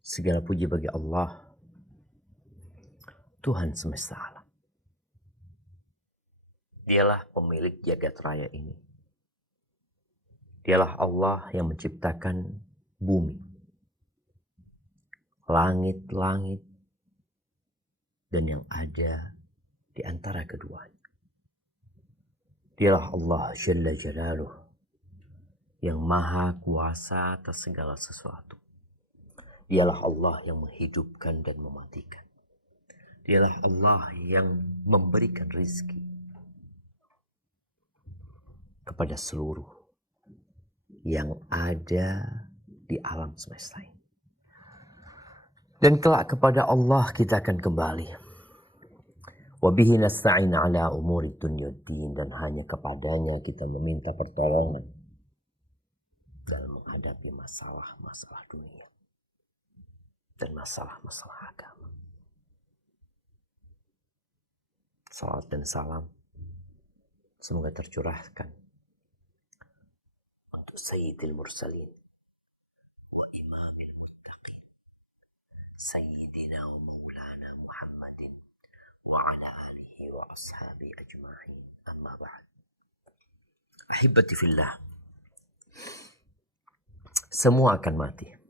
Segala puji bagi Allah, Tuhan semesta alam. Dialah pemilik jagat raya ini. Dialah Allah yang menciptakan bumi, langit-langit, dan yang ada di antara keduanya. Dialah Allah Jalla Jalaluh yang maha kuasa atas segala sesuatu. Dialah Allah yang menghidupkan dan mematikan. Dialah Allah yang memberikan rizki kepada seluruh yang ada di alam semesta ini. Dan kelak kepada Allah kita akan kembali. Wabihi nasta'in ala umuri dunya din, dan hanya kepadanya kita meminta pertolongan dalam menghadapi masalah-masalah dunia dan masalah-masalah agama. Salat dan salam semoga tercurahkan untuk Sayyidil Mursalin wa Imamil Muttaqin, Sayyidina wa Maulana Muhammadin wa ala alihi wa ashabi ajma'in. Amma ba'd. Ahibati fillah, semua akan mati.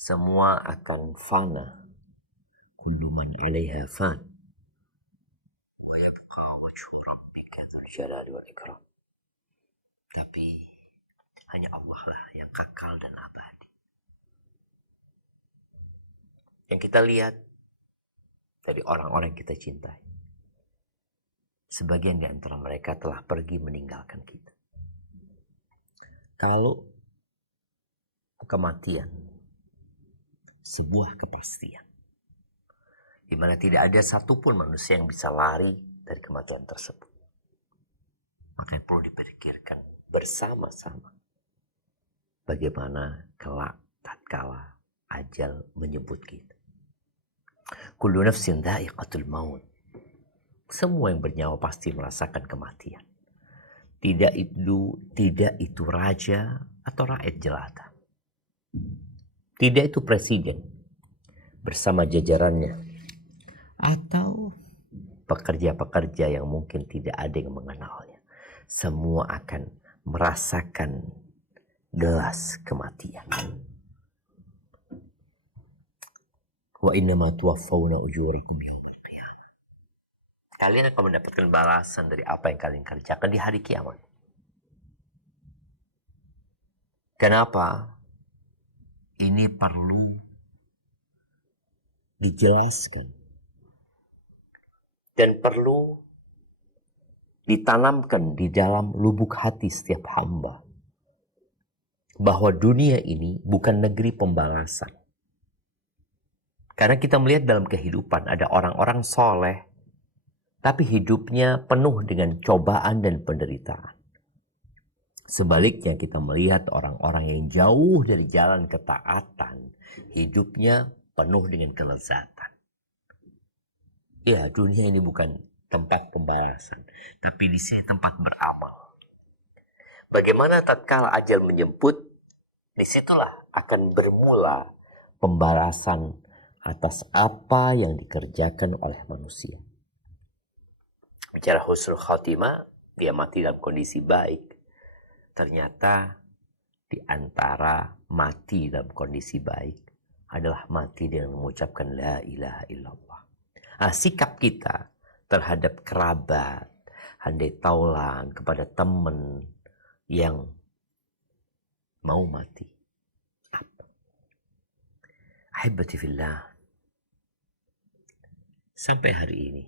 Semua akan fana. Kullu man 'alaiha fan. Wa yabqa wajhu rabbika dzul jalali wal ikram. Tapi hanya Allah lah yang kekal dan abadi. Yang kita lihat dari orang-orang yang kita cintai, sebagian di antara mereka telah pergi meninggalkan kita. Kalau kematian sebuah kepastian, di mana tidak ada satupun manusia yang bisa lari dari kematian tersebut, maka perlu dipikirkan bersama-sama bagaimana kelak tatkala ajal menjemput kita. Kullu nafsin dha'iqatul maut. Semua yang bernyawa pasti merasakan kematian. Tidak itu raja atau rakyat jelata. Tidak itu presiden bersama jajarannya, atau pekerja-pekerja yang mungkin tidak ada yang mengenalnya. Semua akan merasakan gelas kematian. Wa innama tuwaffawna ujurakum yaumil qiyamah. Kalian akan mendapatkan balasan dari apa yang kalian kerjakan di hari kiamat. Kenapa? Ini perlu dijelaskan dan perlu ditanamkan di dalam lubuk hati setiap hamba, bahwa dunia ini bukan negeri pembalasan. Karena kita melihat dalam kehidupan ada orang-orang soleh, tapi hidupnya penuh dengan cobaan dan penderitaan. Sebaliknya kita melihat orang-orang yang jauh dari jalan ketaatan, hidupnya penuh dengan kelezatan. Ya, dunia ini bukan tempat pembalasan, tapi di sini tempat beramal. Bagaimana tatkala ajal menjemput, disitulah akan bermula pembalasan atas apa yang dikerjakan oleh manusia. Bicara husnul khatimah, dia mati dalam kondisi baik. Ternyata di antara mati dalam kondisi baik adalah mati dengan mengucapkan la ilaha illallah. Sikap kita terhadap kerabat, handai taulan, kepada teman yang mau mati. Ahibati fillah, sampai hari ini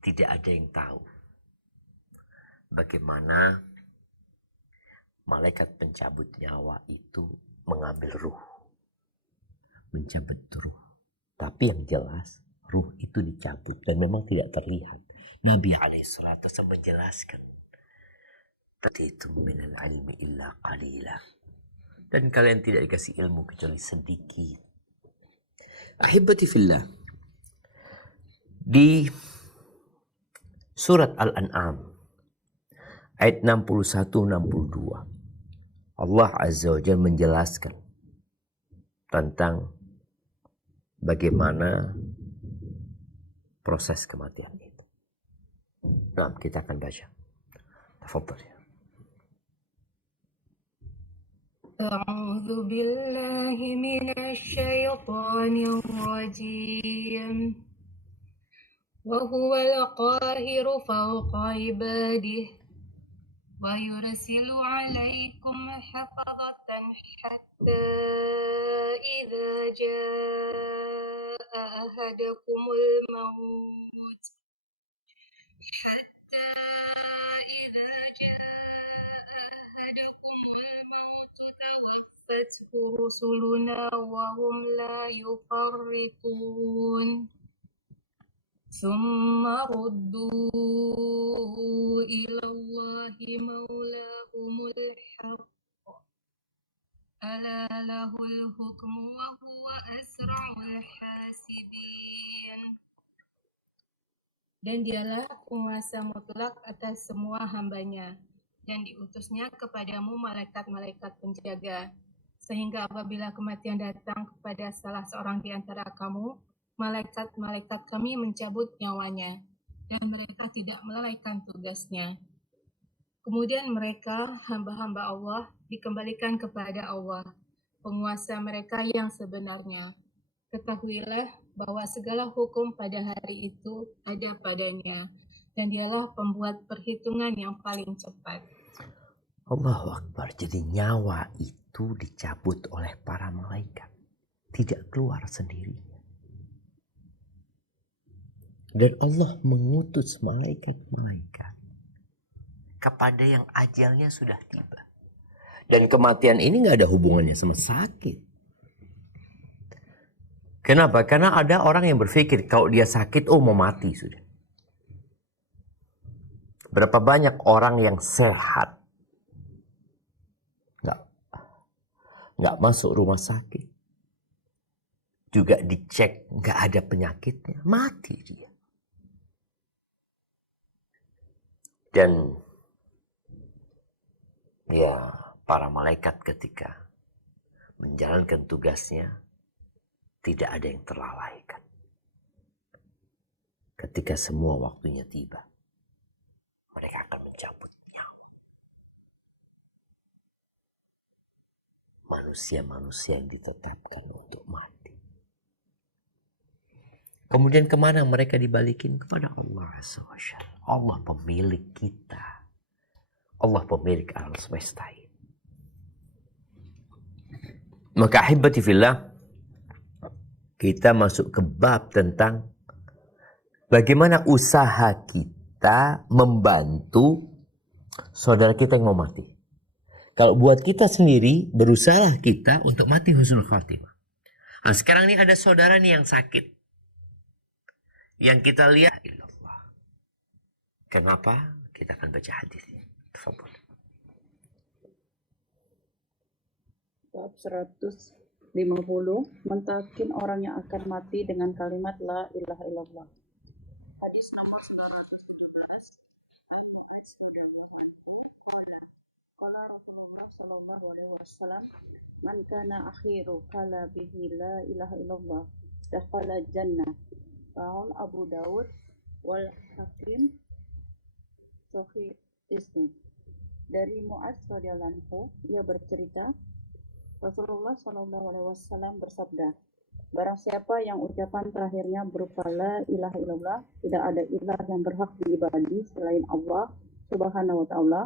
tidak ada yang tahu bagaimana malaikat pencabut nyawa itu mengambil ruh, mencabut ruh. Tapi yang jelas ruh itu dicabut dan memang tidak terlihat. Nabi alaihissalam menjelaskan, "Tatitum minal ilmi illa qalila." Dan kalian tidak dikasih ilmu kecuali sedikit. Ahibati fillah, di surat Al-An'am Ayat 61-62. Allah Azza wa Jalla menjelaskan tentang bagaimana proses kematian itu. Nah, kita akan baca. Tafadhal ya. أعوذ بالله من الشيطان الرجيم وهو القاهر فوق عباده ويرسل عليكم حفظة حتى إذا جاء أحدكم الموت توفته رسلنا وهم لا يفرطون ثم ردوا إلى الله مولاهم الحق ألا له الحكم وهو أسرع الحاسبين. Dan dialah penguasa mutlak atas semua hambanya, dan diutusnya kepadamu malaikat-malaikat penjaga, sehingga apabila kematian datang kepada salah seorang di antara kamu, malaikat-malaikat kami mencabut nyawanya, dan mereka tidak melalaikan tugasnya. Kemudian mereka, hamba-hamba Allah, dikembalikan kepada Allah, penguasa mereka yang sebenarnya. Ketahuilah bahwa segala hukum pada hari itu ada padanya, dan dialah pembuat perhitungan yang paling cepat. Allahu Akbar. Jadi nyawa itu dicabut oleh para malaikat. Tidak keluar sendirinya. Dan Allah mengutus malaikat-malaikat kepada yang ajalnya sudah tiba. Dan kematian ini gak ada hubungannya sama sakit. Kenapa? Karena ada orang yang berpikir kalau dia sakit, oh mau mati sudah. Berapa banyak orang yang sehat nggak masuk rumah sakit, juga dicek nggak ada penyakitnya, mati dia. Dan ya para malaikat ketika menjalankan tugasnya tidak ada yang terlalaikan. Ketika semua waktunya tiba, mereka akan mencabutnya. Manusia-manusia yang ditetapkan untuk mati. Kemudian kemana mereka dibalikin? Kepada Allah SWT. Allah pemilik kita. Allah pemilik alam semesta ini. Maka ahibati fillah, kita masuk ke bab tentang bagaimana usaha kita membantu saudara kita yang mau mati. Kalau buat kita sendiri, berusaha kita untuk mati husnul khatimah. Nah, sekarang ini ada saudara nih yang sakit. Yang kita lihat, kenapa? Kita akan baca hadisnya. Tafadhol. Bab 150, mentakin orang yang akan mati dengan kalimat La ilaha illallah. Hadis nomor 917. An-Mu'adz radhiyallahu anhu qala Rasulullah sallallahu alaihi wasallam, man kana akhiru kala bihi la ilaha illallah dakhala jannah. Rawahu Abu Daud wal Hakim Sahih Isnad. Dari Mu'adz radhiyallahu anhu, ia bercerita, Rasulullah Shallallahu Alaihi Wasallam bersabda, barang siapa yang ucapan terakhirnya berupa la ilaha illallah, tidak ada ilah yang berhak diibadahi selain Allah Subhanahu Wa Taala,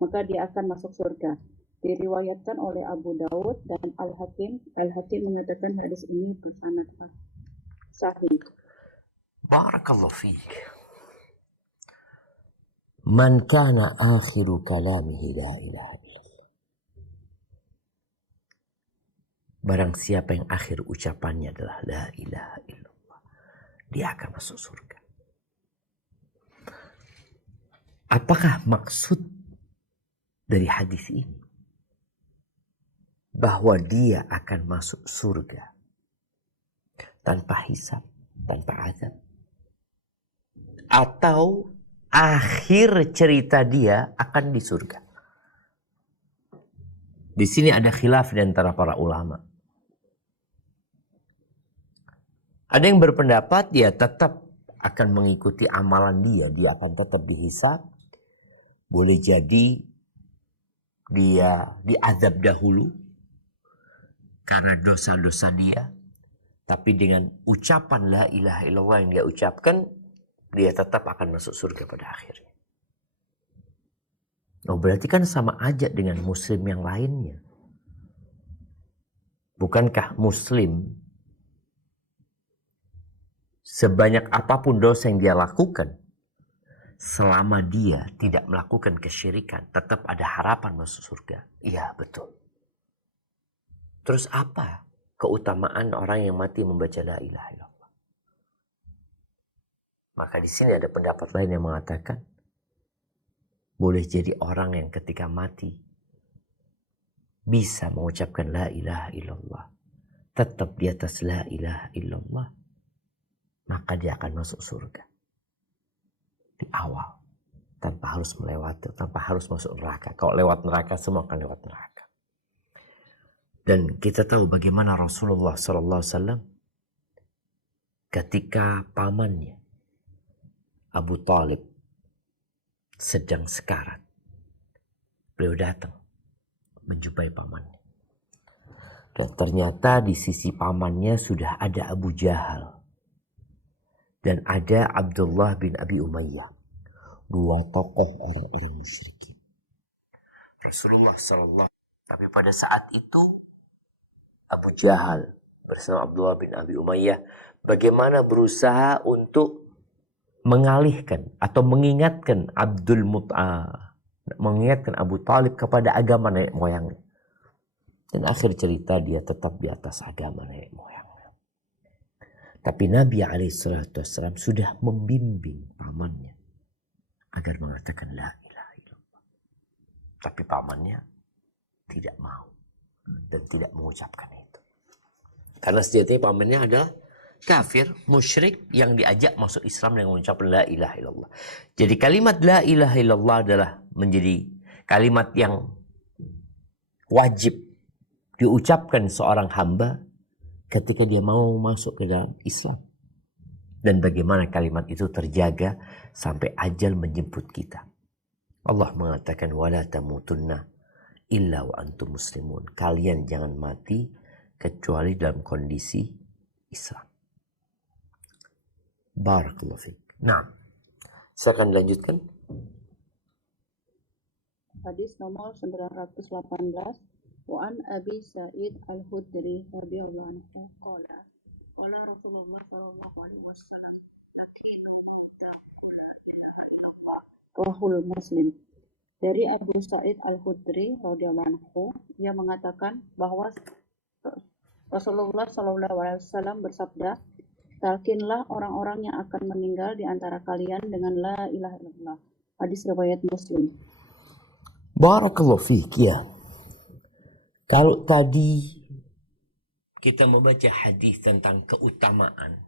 maka dia akan masuk surga. Diriwayatkan oleh Abu Daud dan Al Hakim. Al Hakim mengatakan hadis ini bersanad sahih. Barakallahu fiik. Man kana akhiru kalamihi la ilaha illallah. Barang siapa yang akhir ucapannya adalah la ilaha illallah, dia akan masuk surga. Apakah maksud dari hadis ini? Bahwa dia akan masuk surga tanpa hisab, tanpa azab. Atau akhir cerita dia akan di surga. Di sini ada khilaf di antara para ulama. Ada yang berpendapat dia tetap akan mengikuti amalan dia akan tetap dihisab. Boleh jadi dia diazab dahulu karena dosa-dosa dia. Tapi dengan ucapan la ilaha illallah yang dia ucapkan, dia tetap akan masuk surga pada akhirnya. Oh, berarti kan sama aja dengan muslim yang lainnya. Bukankah muslim sebanyak apapun dosa yang dia lakukan, selama dia tidak melakukan kesyirikan, tetap ada harapan masuk surga? Iya, betul. Terus apa keutamaan orang yang mati membaca la ilaha illallah? Maka di sini ada pendapat lain yang mengatakan boleh jadi orang yang ketika mati bisa mengucapkan la ilaha illallah, tetap di atas la ilaha illallah, maka dia akan masuk surga di awal tanpa harus melewati, tanpa harus masuk neraka. Kalau lewat neraka semua akan lewat neraka. Dan kita tahu bagaimana Rasulullah SAW ketika pamannya Abu Talib sedang sekarat, beliau datang menjumpai pamannya. Dan ternyata di sisi pamannya sudah ada Abu Jahal dan ada Abdullah bin Abi Umayyah, dua tokoh orang-orang musyrik. Rasulullah SAW. Tapi pada saat itu Abu Jahal bersama Abdullah bin Abi Umayyah bagaimana berusaha untuk mengalihkan atau mengingatkan mengingatkan Abu Talib kepada agama nenek moyangnya. Dan akhir cerita dia tetap di atas agama nenek moyangnya. Tapi Nabi SAW sudah membimbing pamannya agar mengatakan la ilaha illallah. Tapi pamannya tidak mau dan tidak mengucapkan itu. Karena sejatinya pamannya adalah kafir, musyrik yang diajak masuk Islam dengan mengucapkan la ilaha illallah. Jadi kalimat la ilaha illallah adalah menjadi kalimat yang wajib diucapkan seorang hamba ketika dia mau masuk ke dalam Islam. Dan bagaimana kalimat itu terjaga sampai ajal menjemput kita. Allah mengatakan wala tamutunna illa wa antum muslimun. Kalian jangan mati kecuali dalam kondisi Islam. Barakallahu fiik. Nah, saya akan lanjutkan. Hadis nomor 918. Wa an Abi Sa'id Al-Khudri radhiyallahu anhu qala qala Rasulullah sallallahu alaihi wasallam Rahul Muslim. Dari Abu Sa'id Al-Khudri radhiyallahu anhu, ia mengatakan bahwa Rasulullah sallallahu alaihi wasallam bersabda, talkinlah orang-orang yang akan meninggal di antara kalian dengan la ilaha illallah. Hadis riwayat Muslim. Barakallahu fiik ya. Kalau tadi kita membaca hadis tentang keutamaan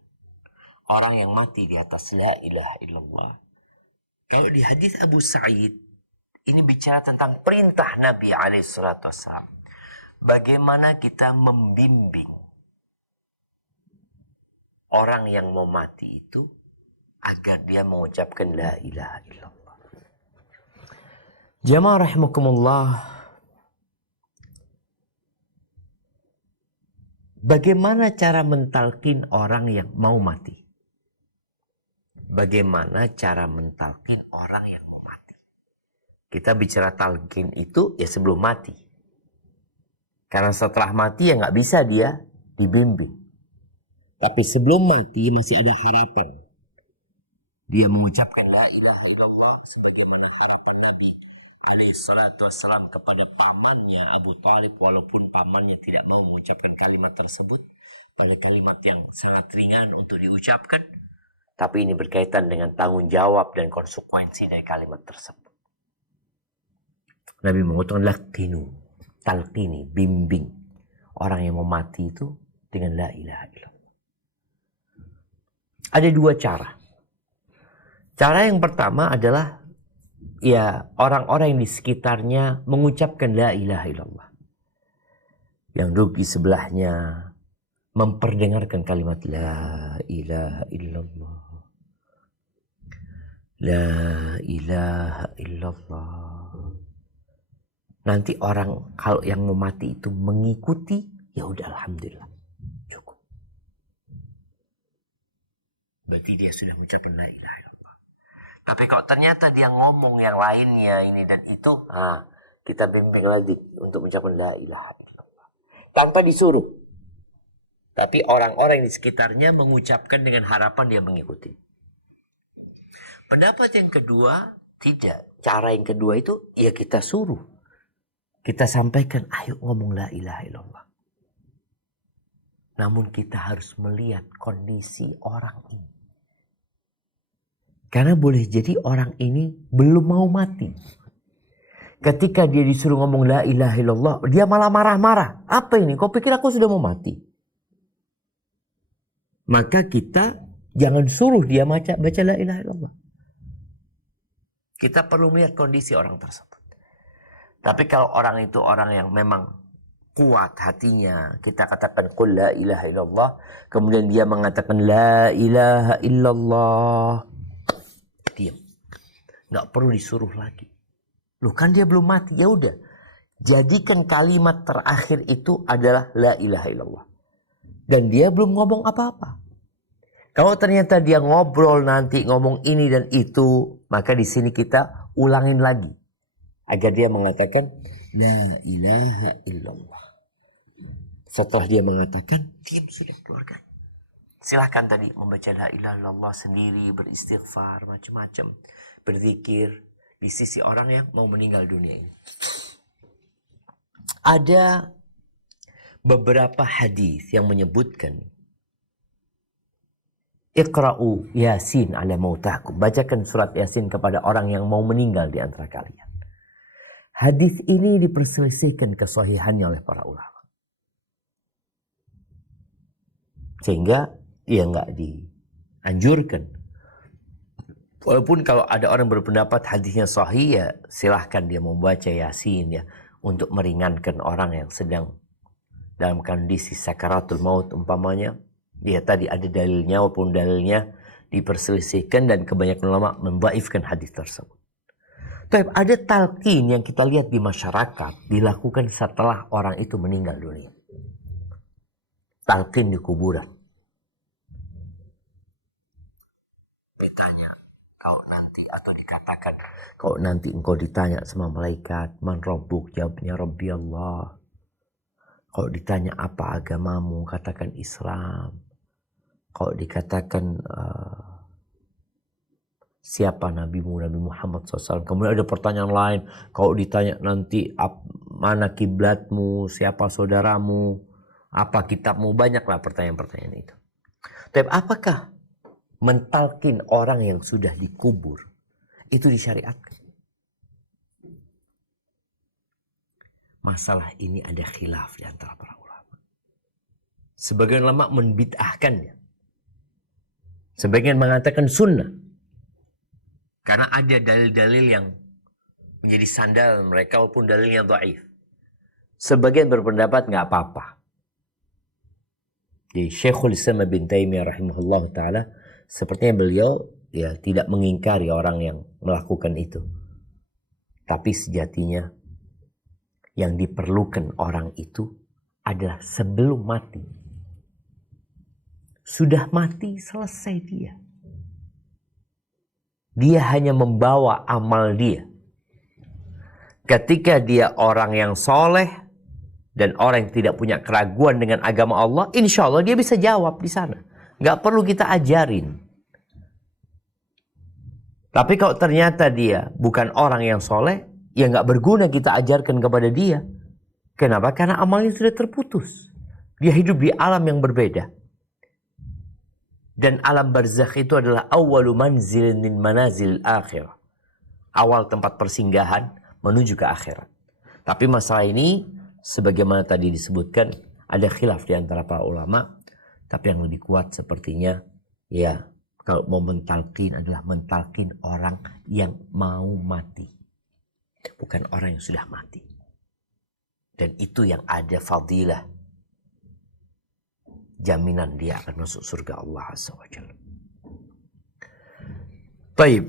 orang yang mati di atas la ilaha illallah. Kalau di hadis Abu Sa'id ini bicara tentang perintah Nabi SAW. Bagaimana kita membimbing orang yang mau mati itu agar dia mengucapkan la ilaha illallah. Jamaah rahimakumullah. Bagaimana cara mentalkin orang yang mau mati? Bagaimana cara mentalkin orang yang mau mati? Kita bicara talqin itu ya sebelum mati. Karena setelah mati ya nggak bisa dia dibimbing. Tapi sebelum mati masih ada harapan. Dia mengucapkan la ilaha illallah sebagaimana harapan Nabi SAW kepada pamannya Abu Talib, walaupun pamannya tidak mau mengucapkan kalimat tersebut pada kalimat yang sangat ringan untuk diucapkan. Tapi ini berkaitan dengan tanggung jawab dan konsekuensi dari kalimat tersebut. Nabi mengatakan laqinu, talqini, bimbing orang yang mau mati itu dengan la ilaha illallah. Ada dua cara. Cara yang pertama adalah ya orang-orang yang di sekitarnya mengucapkan la ilaha illallah. Yang duduk di sebelahnya memperdengarkan kalimat la ilaha illallah. La ilaha illallah. Nanti orang kalau yang mau mati itu mengikuti, ya udah alhamdulillah. Cukup. Berarti dia sudah mengucapkan la ilaha illallah. Tapi kalau ternyata dia ngomong yang lainnya ini dan itu, kita bimbing lagi untuk mengucapkan la ilaha illallah. Tanpa disuruh. Tapi orang-orang di sekitarnya mengucapkan dengan harapan dia mengikuti. Pendapat yang kedua, tidak. Cara yang kedua itu, ya kita suruh. Kita sampaikan, ayo ngomong la ilaha illallah. Namun kita harus melihat kondisi orang ini. Karena boleh jadi orang ini belum mau mati. Ketika dia disuruh ngomong la ilaha illallah, dia malah marah-marah. Apa ini? Kau pikir aku sudah mau mati? Maka kita jangan suruh dia baca la ilaha illallah. Kita perlu melihat kondisi orang tersebut. Tapi kalau orang itu orang yang memang kuat hatinya, kita katakan qul la ilaha illallah, kemudian dia mengatakan la ilaha illallah, diam. Nggak perlu disuruh lagi. Loh kan dia belum mati, ya udah. Jadikan kalimat terakhir itu adalah la ilaha illallah. Dan dia belum ngomong apa-apa. Kalau ternyata dia ngobrol nanti ngomong ini dan itu, maka di sini kita ulangin lagi agar dia mengatakan la ilaha illallah. Setelah dia mengatakan, diam sudah keluarga. Silahkan tadi membaca la ilaha illallah sendiri, beristighfar, macam-macam, berzikir di sisi orang yang mau meninggal dunia ini. Ada beberapa hadis yang menyebutkan Iqra'u Yasin ala mautakum. Bacakan surat Yasin kepada orang yang mau meninggal di antara kalian. Hadis ini diperselisihkan kesahihannya oleh para ulama. Sehingga dia nggak dianjurkan. Walaupun kalau ada orang berpendapat hadisnya sahih, ya silahkan dia membaca Yasin ya untuk meringankan orang yang sedang dalam kondisi sakaratul maut umpamanya. Dia tadi ada dalilnya, walaupun dalilnya diperselisihkan dan kebanyakan ulama membaifkan hadis tersebut. Tapi ada talqin yang kita lihat di masyarakat dilakukan setelah orang itu meninggal dunia. Talqin di kuburan. Ditanya, kalau nanti atau dikatakan, kalau nanti engkau ditanya sama malaikat, man rabbuk, jawabnya Rabbi Allah. Kalau ditanya apa agamamu, katakan Islam. Kalau dikatakan siapa nabimu, Nabi Muhammad SAW. Kemudian ada pertanyaan lain. Kalau ditanya nanti mana kiblatmu, siapa saudaramu, apa kitabmu, banyaklah pertanyaan-pertanyaan itu. Tapi apakah mentalkin orang yang sudah dikubur itu disyariatkan? Masalah ini ada khilaf di antara para ulama. Sebagian ulama membid'ahkannya. Sebagian mengatakan sunnah. Karena ada dalil-dalil yang menjadi sandal mereka walaupun dalilnya dhaif. Sebagian berpendapat nggak apa-apa. Di Syekhul Islam bin Taimiyah rahimahullah ta'ala, sepertinya beliau ya tidak mengingkari orang yang melakukan itu. Tapi sejatinya yang diperlukan orang itu adalah sebelum mati. Sudah mati, selesai dia. Dia hanya membawa amal dia. Ketika dia orang yang soleh dan orang yang tidak punya keraguan dengan agama Allah, insya Allah dia bisa jawab di sana. Nggak perlu kita ajarin. Tapi kalau ternyata dia bukan orang yang soleh, ya nggak berguna kita ajarkan kepada dia. Kenapa? Karena amalnya sudah terputus. Dia hidup di alam yang berbeda. Dan alam barzakh itu adalah awwalu manzilin min manazil akhirah. Awal tempat persinggahan menuju ke akhirat. Tapi masalah ini, sebagaimana tadi disebutkan, ada khilaf di antara para ulama. Tapi yang lebih kuat sepertinya, ya Kalau mau mentalkin adalah mentalkin orang yang mau mati. Bukan orang yang sudah mati. Dan itu yang ada fadilah. Jaminan dia akan masuk surga Allah Azza wa Jalla. Baik,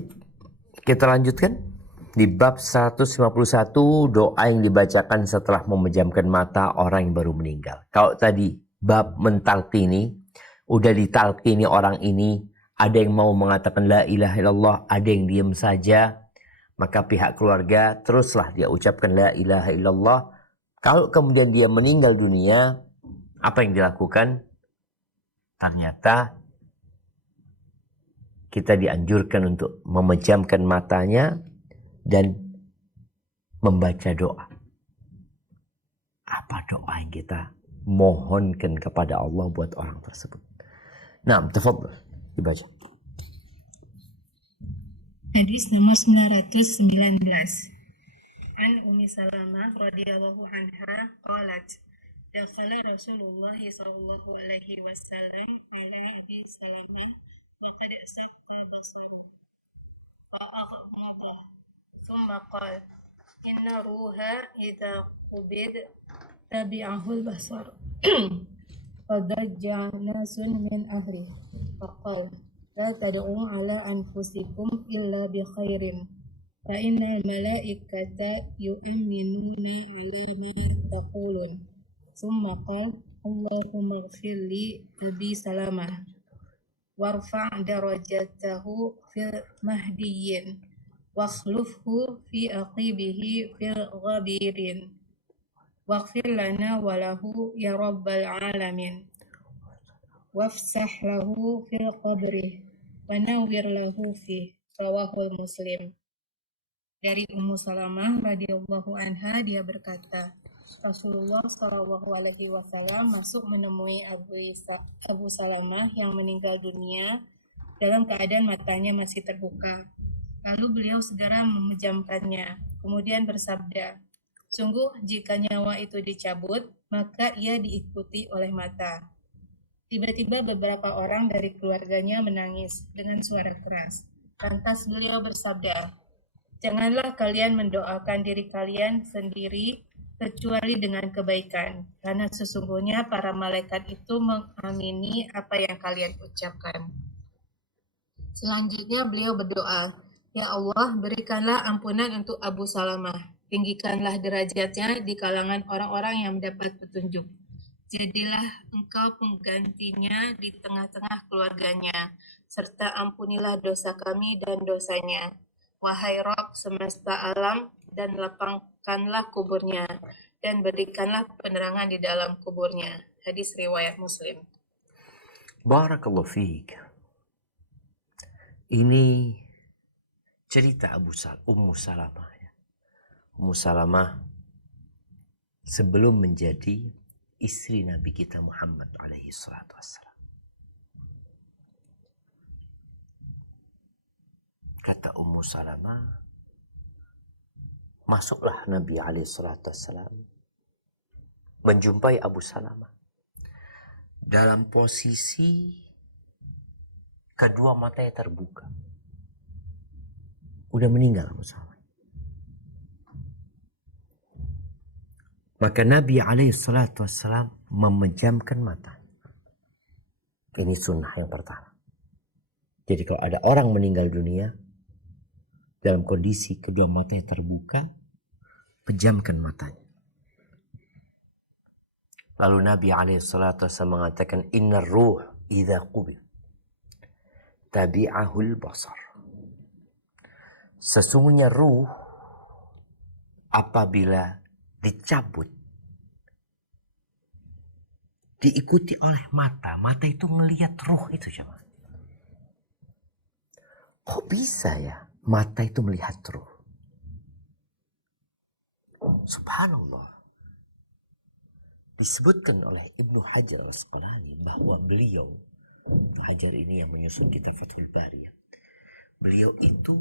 kita lanjutkan. Di bab 151 doa yang dibacakan setelah memejamkan mata orang yang baru meninggal. Kalau tadi bab mentalkini, udah ditalkini orang ini, ada yang mau mengatakan la ilaha illallah, ada yang diam saja, maka pihak keluarga teruslah dia ucapkan la ilaha illallah. Kalau kemudian dia meninggal dunia, apa yang dilakukan? Ternyata kita dianjurkan untuk memejamkan matanya dan membaca doa. Apa doa yang kita mohonkan kepada Allah buat orang tersebut? Nah, tafadhal dibaca. Hadis nomor 919. An Ummi Salamah radhiyallahu anha qalat dakhala Rasulullah sallallahu alaihi wasallam ila Abi Salamah faqad asaqqa basaru fa aghmadah thumma qala inna ruha idza qubid tabi'ahu al-basar fadajja nasun min ahli faqala la tad'u ala anfusikum illa bi khairin fa innal malaikata yu'minuna ala ma taqulun summa qala Allahumma ighfir li Abi Salamah warfa' darajatahu fil mahdiyyin wakhlufhu fi aqibihi fil ghabirin waghfir lana wa lahu ya rabbal alamin wafsah lahu fil qabri wa nawwir lahu fi rawahul Muslim. Dari Ummu Salamah radhiyallahu anha, dia berkata, Rasulullah shallallahu alaihi wasallam masuk menemui Abu Salamah yang meninggal dunia dalam keadaan matanya masih terbuka. Lalu beliau segera memejamkannya, kemudian bersabda, sungguh jika nyawa itu dicabut, maka ia diikuti oleh mata. Tiba-tiba beberapa orang dari keluarganya menangis dengan suara keras. Lantas beliau bersabda, janganlah kalian mendoakan diri kalian sendiri kecuali dengan kebaikan, karena sesungguhnya para malaikat itu mengamini apa yang kalian ucapkan. Selanjutnya beliau berdoa, ya Allah, berikanlah ampunan untuk Abu Salamah, tinggikanlah derajatnya di kalangan orang-orang yang mendapat petunjuk. Jadilah engkau penggantinya di tengah-tengah keluarganya, serta ampunilah dosa kami dan dosanya. Wahai Rabb semesta alam, dan lapangkanlah kuburnya, dan berikanlah penerangan di dalam kuburnya. Hadis riwayat Muslim. Barakallahu fiik. Ini cerita Ummu Salamah. Ummu Salamah sebelum menjadi istri Nabi kita Muhammad alaihi salatu wassalam. Kata Ummu Salamah, masuklah Nabi alaihi salatu wassalam menjumpai Abu Salamah dalam posisi kedua matanya terbuka. Udah meninggal Abu Salamah. Maka Nabi alaihi salatu wassalam memejamkan mata. Ini sunnah yang pertama. Jadi kalau ada orang meninggal dunia dalam kondisi kedua matanya terbuka, pejamkan matanya. Lalu Nabi alaihi salatu wassalam mengatakan, inna ruh idza qubid tabi'ahul basar. Sesungguhnya ruh apabila dicabut diikuti oleh mata. Mata itu ngelihat ruh itu coba. Kok bisa ya mata itu melihat ruh? Subhanallah. Disebutkan oleh Ibnu Hajar Al-Asqalani bahwa beliau, Hajar ini yang menyusun kitab Fathul Bari, beliau itu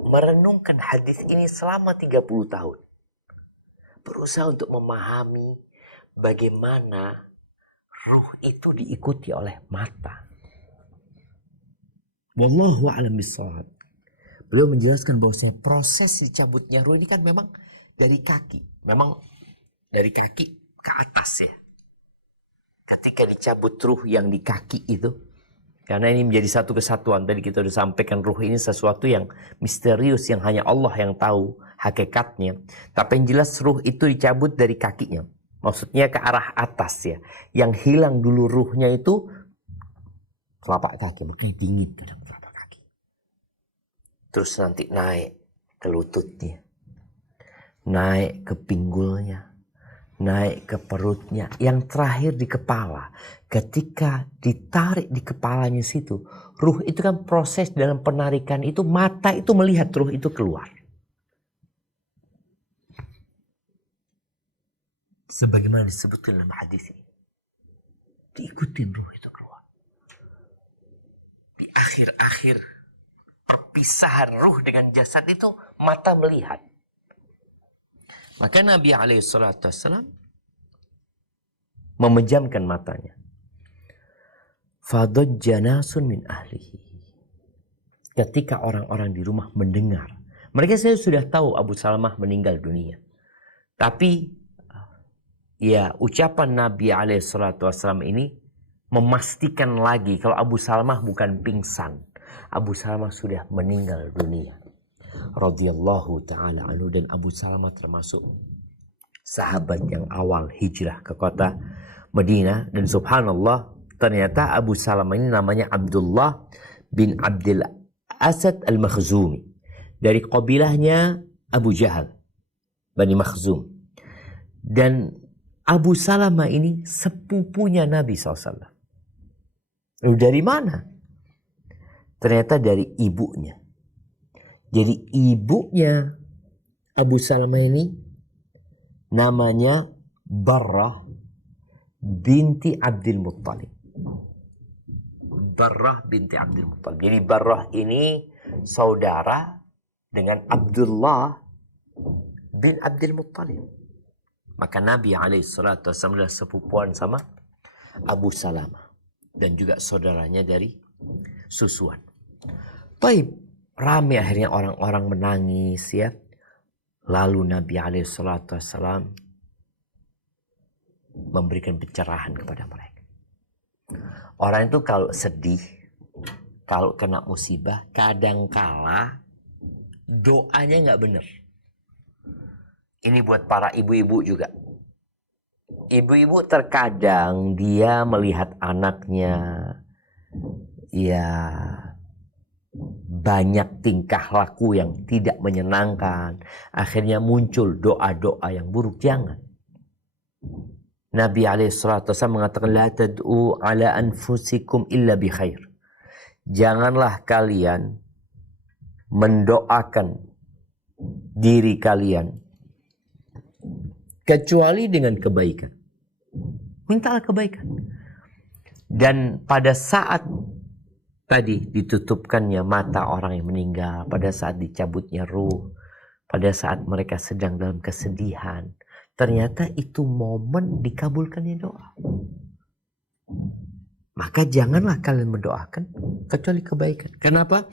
merenungkan hadis ini selama 30 tahun. Berusaha untuk memahami bagaimana ruh itu diikuti oleh mata. Wallahu a'lam bishawab. Beliau menjelaskan bahwasanya proses dicabutnya ruh ini kan memang dari kaki. Memang dari kaki ke atas ya. Ketika dicabut ruh yang di kaki itu, karena ini menjadi satu kesatuan. Tadi kita sudah sampaikan ruh ini sesuatu yang misterius, yang hanya Allah yang tahu hakikatnya. Tapi yang jelas ruh itu dicabut dari kakinya. Maksudnya ke arah atas ya. Yang hilang dulu ruhnya itu telapak kaki. Makanya dingin kadang telapak kaki. Terus nanti naik ke lututnya. Naik ke pinggulnya. Naik ke perutnya, yang terakhir di kepala. Ketika ditarik di kepalanya situ, ruh itu kan proses dalam penarikan itu, mata itu melihat ruh itu keluar. Sebagaimana disebutkan dalam hadis ini. Diikutin ruh itu keluar. Di akhir-akhir perpisahan ruh dengan jasad itu, mata melihat. Maka Nabi SAW memejamkan matanya. Fadajja nasun min ahlihi. Ketika orang-orang di rumah mendengar. Mereka sudah tahu Abu Salamah meninggal dunia. Tapi ya ucapan Nabi SAW ini memastikan lagi kalau Abu Salamah bukan pingsan. Abu Salamah sudah meninggal dunia. Radhiyallahu ta'ala anhu, dan Abu Salamah termasuk sahabat yang awal hijrah ke kota Madinah. Dan subhanallah, ternyata Abu Salamah ini namanya Abdullah bin Abdul Asad al-Makhzumi, dari kabilahnya Abu Jahal, Bani Makhzum. Dan Abu Salamah ini sepupunya Nabi SAW. Dari mana? Ternyata dari ibunya. Jadi ibunya Abu Salamah ini namanya Barrah binti Abdul Muttalib. Barrah binti Abdul Muttalib. Jadi Barrah ini saudara dengan Abdullah bin Abdul Muttalib. Maka Nabi SAW adalah sepupuan sama Abu Salamah. Dan juga saudaranya dari susuan. Baik. Ramai akhirnya orang-orang menangis ya. Lalu Nabi SAW memberikan pencerahan kepada mereka. Orang itu kalau sedih, kalau kena musibah, kadangkala doanya nggak benar. Ini buat para ibu-ibu juga. Ibu-ibu terkadang dia melihat anaknya ya banyak tingkah laku yang tidak menyenangkan. Akhirnya muncul doa-doa yang buruk. Jangan. Nabi SAW mengatakan, La tad'u ala anfusikum illa bi khair. Janganlah kalian mendoakan diri kalian kecuali dengan kebaikan. Mintalah kebaikan. Dan pada saat tadi ditutupkannya mata orang yang meninggal, pada saat dicabutnya ruh, pada saat mereka sedang dalam kesedihan, ternyata itu momen dikabulkannya doa. Maka janganlah kalian mendoakan kecuali kebaikan. Kenapa?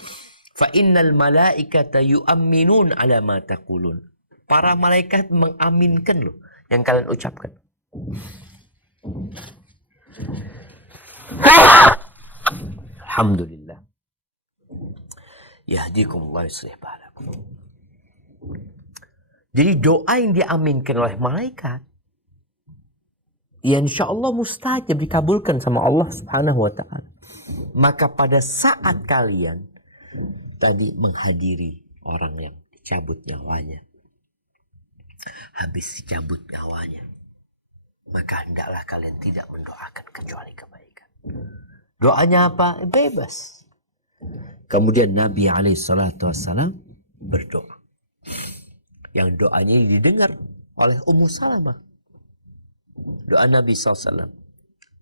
Fa innal malaikata yu'minun ala ma taqulun. Para malaikat mengaminkan loh yang kalian ucapkan. Alhamdulillah. Yahdikumullah yuslih balakum. Jadi doa yang diaminkan oleh malaikat, ya insya Allah mustajab, dikabulkan sama Allah Subhanahu wa ta'ala. Maka pada saat kalian tadi menghadiri orang yang dicabut nyawanya, habis dicabut nyawanya, maka hendaklah kalian tidak mendoakan kecuali kebaikan. Doanya apa? Bebas. Kemudian Nabi SAW berdoa. Yang doanya didengar oleh Ummu Salamah. Doa Nabi SAW.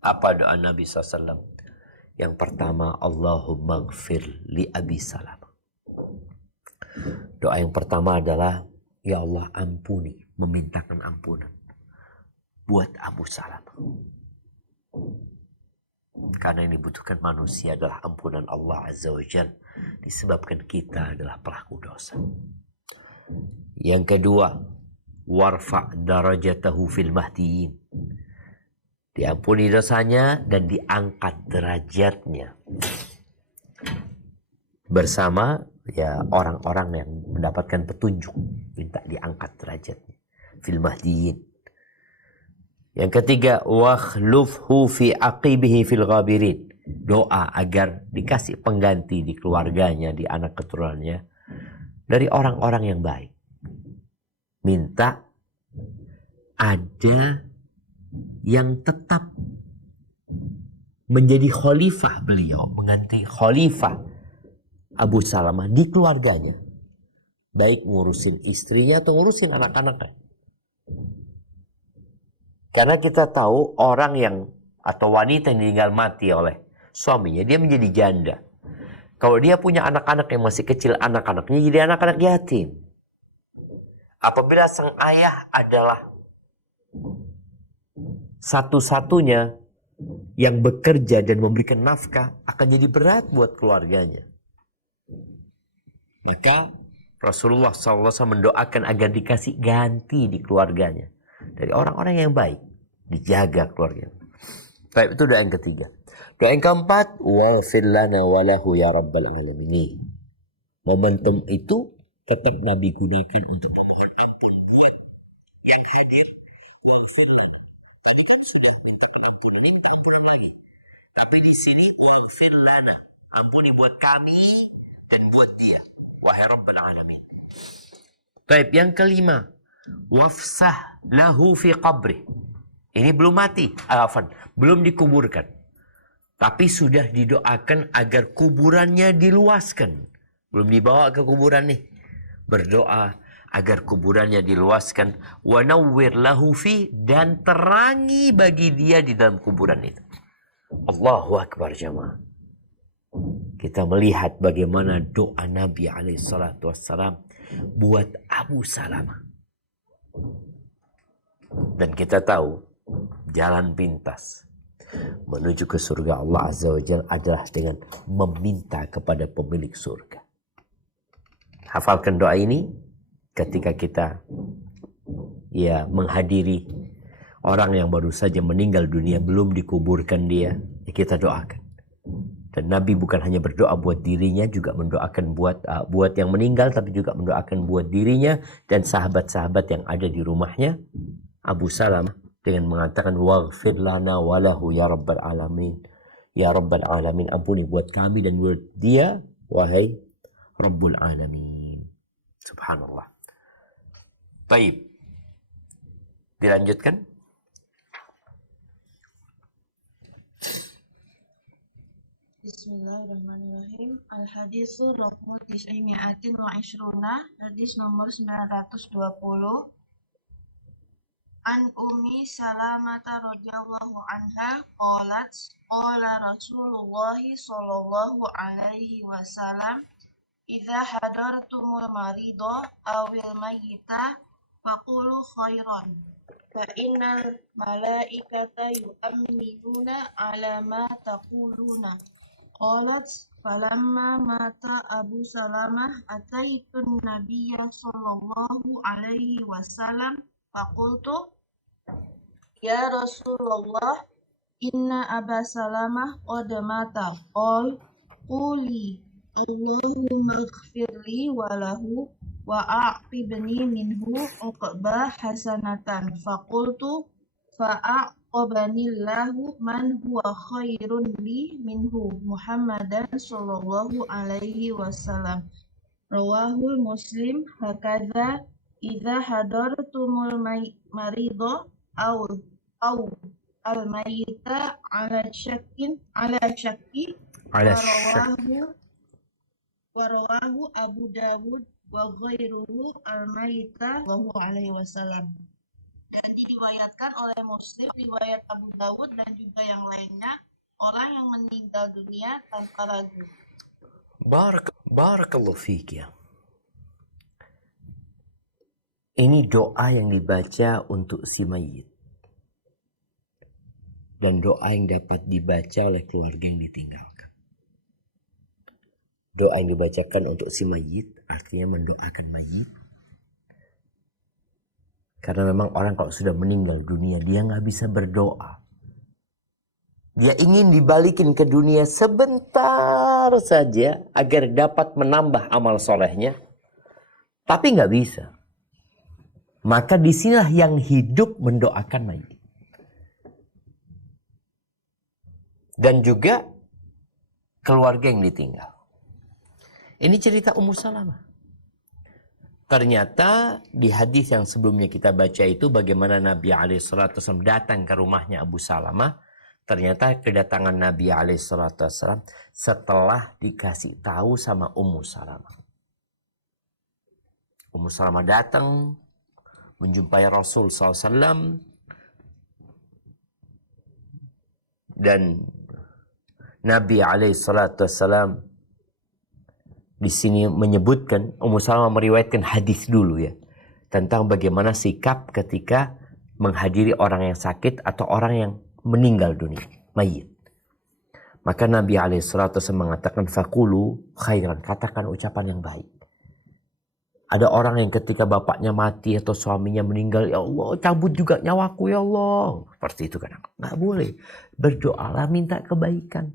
Apa doa Nabi SAW? Yang pertama, Allahumma gfir li Abi Salamah. Doa yang pertama adalah, Ya Allah ampuni, memintakan ampunan buat Abu Salamah. Karena yang dibutuhkan manusia adalah ampunan Allah Azza wa Jalla, disebabkan kita adalah pelaku dosa. Yang kedua, warfa' darajatahu fil mahdiyin. Diampuni dosanya dan diangkat derajatnya bersama ya orang-orang yang mendapatkan petunjuk, minta diangkat derajatnya fil mahdiyin. Yang ketiga, wakhlufhu fi aqibihi fil ghabirin. Doa agar dikasih pengganti di keluarganya, di anak keturunannya dari orang-orang yang baik. Minta ada yang tetap menjadi khalifah beliau, mengganti khalifah Abu Salamah di keluarganya. Baik ngurusin istrinya atau ngurusin anak-anaknya. Karena kita tahu orang yang atau wanita yang meninggal mati oleh suaminya, dia menjadi janda. Kalau dia punya anak-anak yang masih kecil, anak-anaknya jadi anak-anak yatim. Apabila sang ayah adalah satu-satunya yang bekerja dan memberikan nafkah, akan jadi berat buat keluarganya. Maka Rasulullah SAW mendoakan agar dikasih ganti di keluarganya dari orang-orang yang baik, dijaga keluarganya. Baik, itu doa yang ketiga. Doa yang keempat, waghfir lana walahu ya rabbal alamin. Momentum itu tetap Nabi gunakan untuk memohon ampun buat yang hadir. Waghfir lana. Tadi kan sudah minta ampunan, ini minta ampunan lagi. Tapi di sini waghfir lana, ampuni buat kami dan buat dia. Wahai rabbal alamin. Baik, yang kelima, wafsah lahu fi qabri. Ini belum mati, belum dikuburkan. Tapi sudah didoakan agar kuburannya diluaskan. Belum dibawa ke kuburan nih. Berdoa agar kuburannya diluaskan. Wa nawwir lahu fi, dan terangi bagi dia di dalam kuburan itu. Allahu Akbar jamaah. Kita melihat bagaimana doa Nabi SAW buat Abu Salamah. Dan kita tahu jalan pintas menuju ke surga Allah Azza wa Jalla adalah dengan meminta kepada pemilik surga. Hafalkan doa ini ketika kita menghadiri orang yang baru saja meninggal dunia, belum dikuburkan dia, kita doakan. Dan Nabi bukan hanya berdoa buat dirinya, juga mendoakan buat yang meninggal, tapi juga mendoakan buat dirinya dan sahabat-sahabat yang ada di rumahnya. Abu Salamah dengan mengatakan waghfir lana walahu ya rabbal alamin. Ya rabbal alamin, ampuni buat kami dan buat dia, wahai Rabbul alamin. Subhanallah. Baik. Dilanjutkan. Bismillahirrahmanirrahim. Al-hadisu raqmu 920, hadis nomor 920. An Ummi Salamata radhiyallahu anha qalat qala Rasulullah sallallahu alaihi wasallam idza hadartumul marida awil mayyita faqulu khairan fa innal malaikata yu'minuna ala ma taquluna. Qalat falamma mata Abu Salamah ataitun nabiyya sallallahu alaihi wasallam faqultu ya Rasulullah inna Aba Salamah qad mata. Quli Allahumma ighfirli walahu wa a'qibni minhu uqba hasanatan. Faqultu fa'aqabanillahu man huwa khairun li minhu Muhammadan sallallahu alaihi wasallam. Rawahul Muslim. Hakadha idza hadartumul marida au al-mayyita ala syakki warawahu Abu Dawud wa ghairuhu al-mayyita sallallahu alaihi wasallam. Dan diriwayatkan oleh Muslim, riwayat Abu Dawud dan juga yang lainnya, orang yang meninggal dunia tanpa ragu. Barakallahu fiik ya. Ini doa yang dibaca untuk si mayit. dan doa yang dapat dibaca oleh keluarga yang ditinggalkan. Doa yang dibacakan untuk si mayit artinya mendoakan mayit. Karena memang orang kalau sudah meninggal dunia dia nggak bisa berdoa. Dia ingin dibalikin ke dunia sebentar saja agar dapat menambah amal solehnya. Tapi nggak bisa. Maka disinilah yang hidup mendoakan mayit. Dan juga keluarga yang ditinggal. Ini cerita Ummu Salamah. Ternyata di hadis yang sebelumnya kita baca itu bagaimana Nabi SAW datang ke rumahnya Abu Salamah. Ternyata kedatangan Nabi SAW setelah dikasih tahu sama Ummu Salamah. Ummu Salamah datang menjumpai Rasul SAW dan Nabi SAW di sini menyebutkan, Ummu Salamah meriwayatkan hadis dulu ya tentang bagaimana sikap ketika menghadiri orang yang sakit atau orang yang meninggal dunia, mayit. Maka Nabi SAW mengatakan fakulu khairan, katakan ucapan yang baik. Ada orang yang ketika bapaknya mati atau suaminya meninggal, ya Allah cabut juga nyawaku ya Allah. Seperti itu kan. Nggak boleh. Berdoalah minta kebaikan.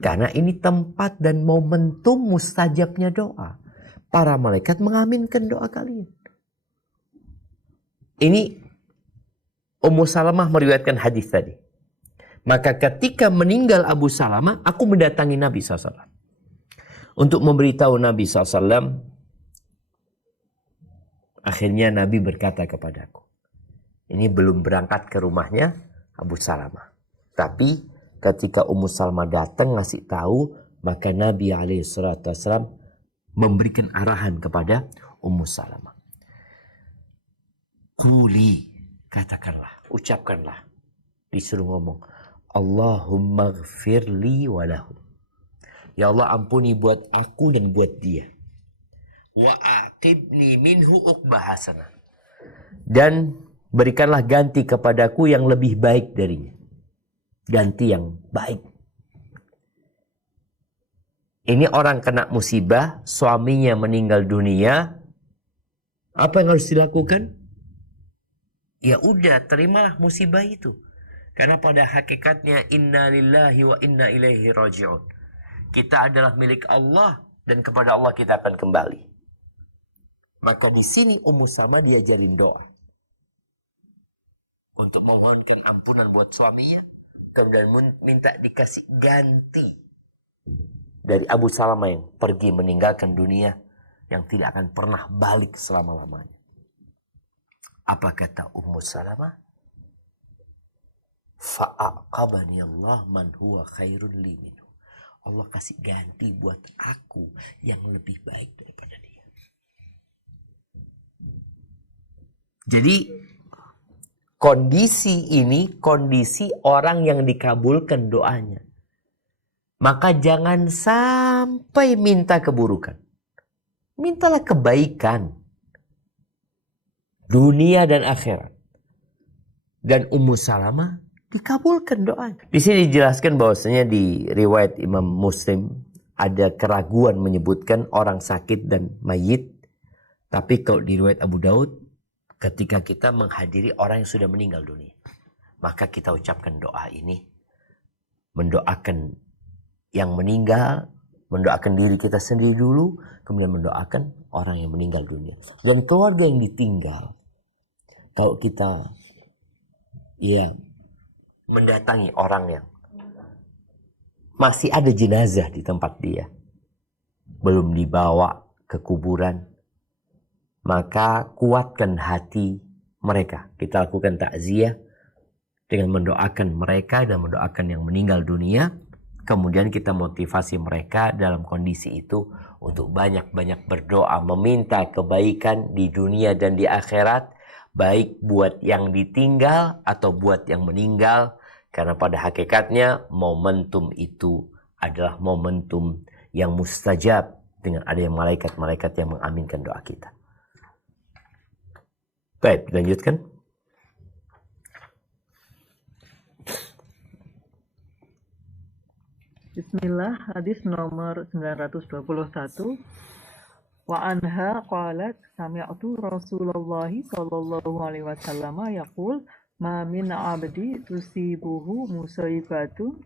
Karena ini tempat dan momentum mustajabnya doa. Para malaikat mengaminkan doa kalian. Ini Ummu Salamah meriwayatkan hadis tadi. Maka ketika meninggal Abu Salamah, aku mendatangi Nabi SAW. Untuk memberitahu Nabi SAW, akhirnya Nabi berkata kepadaku, ini belum berangkat ke rumahnya Abu Salamah. Tapi ketika Ummu Salamah datang ngasih tahu, maka Nabi SAW memberikan arahan kepada Ummu Salamah. Quli, katakanlah, ucapkanlah. Disuruh ngomong, Allahumma gfirli walahu. Ya Allah ampuni buat aku dan buat dia. Wa aqibni minhu uqbah hasanah. Dan berikanlah ganti kepadaku yang lebih baik darinya. Ganti yang baik. Ini orang kena musibah, suaminya meninggal dunia. Apa yang harus dilakukan? Ya udah, terimalah musibah itu. Karena pada hakikatnya inna lillahi wa inna ilaihi raji'un. Kita adalah milik Allah dan kepada Allah kita akan kembali. Maka di sini Ummu Salamah diajarin doa. Untuk memohonkan ampunan buat suaminya. Kemudian minta dikasih ganti. Dari Abu Salamah yang pergi meninggalkan dunia. Yang tidak akan pernah balik selama-lamanya. Apa kata Ummu Salamah? Fa'aqabani Allah man huwa khairun li minhu. Allah kasih ganti buat aku yang lebih baik daripada dia. Jadi kondisi ini kondisi orang yang dikabulkan doanya. Maka jangan sampai minta keburukan. Mintalah kebaikan. Dunia dan akhirat. Dan Ummu Salamah dikabulkan doa. Di sini dijelaskan bahwasanya di riwayat Imam Muslim ada keraguan menyebutkan orang sakit dan mayit. Tapi kalau di riwayat Abu Daud, ketika kita menghadiri orang yang sudah meninggal dunia, maka kita ucapkan doa ini. Mendoakan yang meninggal, mendoakan diri kita sendiri dulu, kemudian mendoakan orang yang meninggal dunia. Dan keluarga yang ditinggal, kalau kita mendatangi orang yang masih ada jenazah di tempat dia, belum dibawa ke kuburan, maka kuatkan hati mereka. Kita lakukan takziah dengan mendoakan mereka dan mendoakan yang meninggal dunia. Kemudian kita motivasi mereka dalam kondisi itu untuk banyak-banyak berdoa, meminta kebaikan di dunia dan di akhirat, baik buat yang ditinggal atau buat yang meninggal. Karena pada hakikatnya momentum itu adalah momentum yang mustajab dengan adanya malaikat-malaikat yang mengaminkan doa kita. Baik, lanjutkan. Bismillah, hadis nomor 921. Wa anha qalat sami'tu Rasulullah sallallahu alaihi wasallam yaqul ma min 'abdi tusibuhu musibatun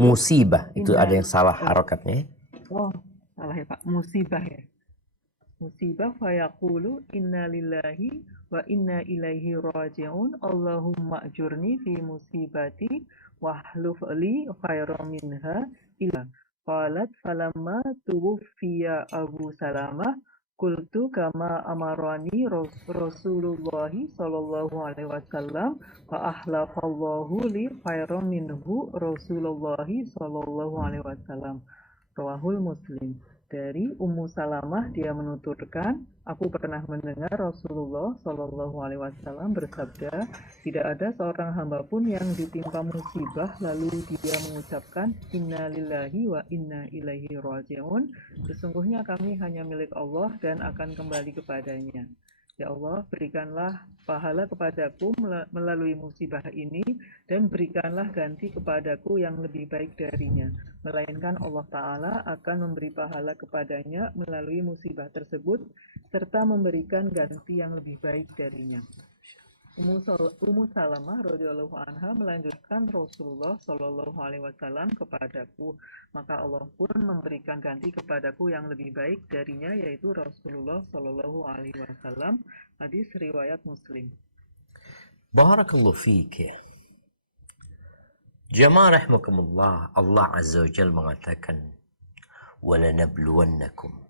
Musibah itu ada yang salah harokatnya. Oh, salah ya Pak. Musibah ya. Musibah fayaqulu inna lillahi wa inna ilaihi raji'un Allahumma ajurni fi musibati wahluf li khairan minha illa qalat falamma tuwfiya Abu Salamah qultu kama amarani Rasulullah sallallahu alaihi wasallam fa ahlafallahu li khairan minhu Rasulullah sallallahu alaihi wasallam. Rawahul Muslim. Dari Ummu Salamah, dia menuturkan, aku pernah mendengar Rasulullah Shallallahu Alaihi Wasallam bersabda, tidak ada seorang hamba pun yang ditimpa musibah lalu dia mengucapkan Inna lillahi wa inna ilaihi raji'un. Sesungguhnya kami hanya milik Allah dan akan kembali kepadanya. Ya Allah, berikanlah pahala kepadaku melalui musibah ini dan berikanlah ganti kepadaku yang lebih baik darinya. Melainkan Allah Ta'ala akan memberi pahala kepadanya melalui musibah tersebut serta memberikan ganti yang lebih baik darinya. Ummu Salamah radhiyallahu anha melanjutkan Rasulullah Shallallahu alaihi wasallam kepadaku, maka Allah pun memberikan ganti kepadaku yang lebih baik darinya, yaitu Rasulullah Shallallahu alaihi wasallam. Hadis riwayat Muslim. Barakallahu fiik. Jamaah rahimakumullah, Allah Azza wa Jalla mengatakan, "Walanabluwannakum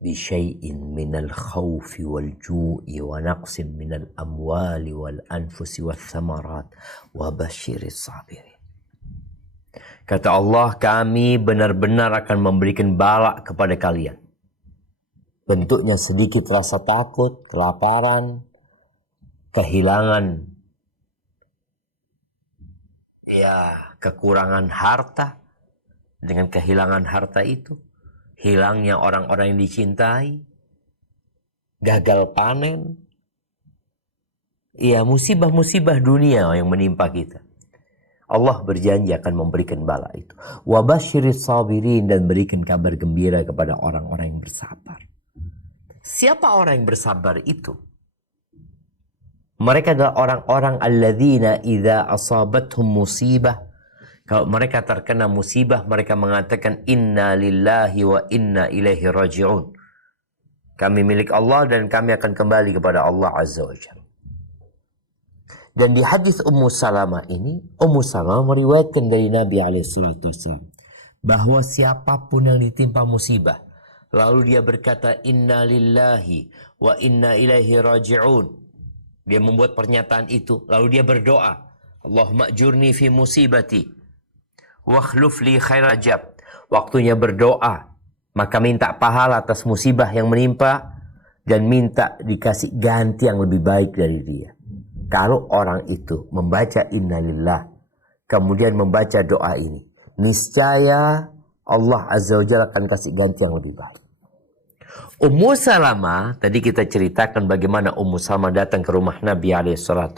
بشيء من الخوف والجوع ونقص من الأموال والأنفس والثمرات وبشر الصابرين." Kata Allah, kami benar-benar akan memberikan bala kepada kalian. Bentuknya sedikit rasa takut, kelaparan, kehilangan, kekurangan harta. Dengan kehilangan harta itu, hilangnya orang-orang yang dicintai, gagal panen, musibah-musibah dunia yang menimpa kita. Allah berjanji akan memberikan bala itu. Wa basyiris sabirin, dan berikan kabar gembira kepada orang-orang yang bersabar. Siapa orang yang bersabar itu? Mereka adalah orang-orang alladzina idza asabathum musibah. Kalau mereka terkena musibah, mereka mengatakan inna lillahi wa inna ilaihi raji'un. Kami milik Allah dan kami akan kembali kepada Allah Azza wa Jalla. Dan di hadis Ummu Salamah ini, Ummu Salamah meriwayatkan dari Nabi SAW bahwa siapapun yang ditimpa musibah, lalu dia berkata inna lillahi wa inna ilaihi raji'un. Dia membuat pernyataan itu, lalu dia berdoa, Allahumma ajurni fi musibati wakhluf li khairajab. Waktunya berdoa, maka minta pahala atas musibah yang menimpa dan minta dikasih ganti yang lebih baik dari dia. Kalau orang itu membaca innalillah, kemudian membaca doa ini, niscaya Allah Azza wa Jalla akan kasih ganti yang lebih baik. Ummu Salamah, tadi kita ceritakan bagaimana Ummu Salamah datang ke rumah Nabi SAW.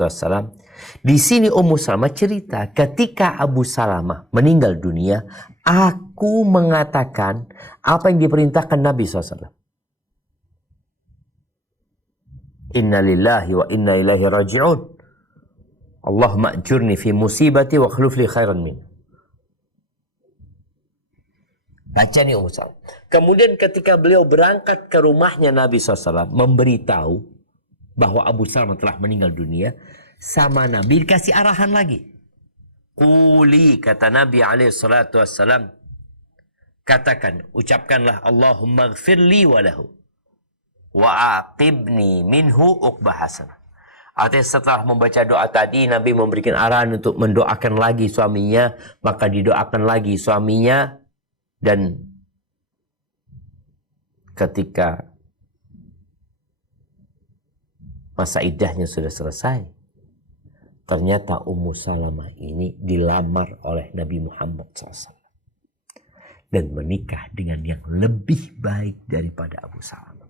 Di sini Ummu Salamah cerita ketika Abu Salamah meninggal dunia, aku mengatakan apa yang diperintahkan Nabi SAW. Inna lillahi wa inna ilaihi raji'un. Allahumma ajurni fi musibati wa akhlif li khairan min. Baca nih Ummu Salamah. Kemudian ketika beliau berangkat ke rumahnya Nabi SAW, memberitahu bahwa Abu Salamah telah meninggal dunia, sama Nabi dikasih arahan lagi. Quli, kata Nabi SAW, katakan, ucapkanlah Allahumma gfirli wa lahu wa aqibni minhu uqbah hasanah. Artinya setelah membaca doa tadi, Nabi memberikan arahan untuk mendoakan lagi suaminya, maka didoakan lagi suaminya. Dan ketika masa iddahnya sudah selesai, ternyata Ummu Salamah ini dilamar oleh Nabi Muhammad SAW dan menikah dengan yang lebih baik daripada Abu Salamah.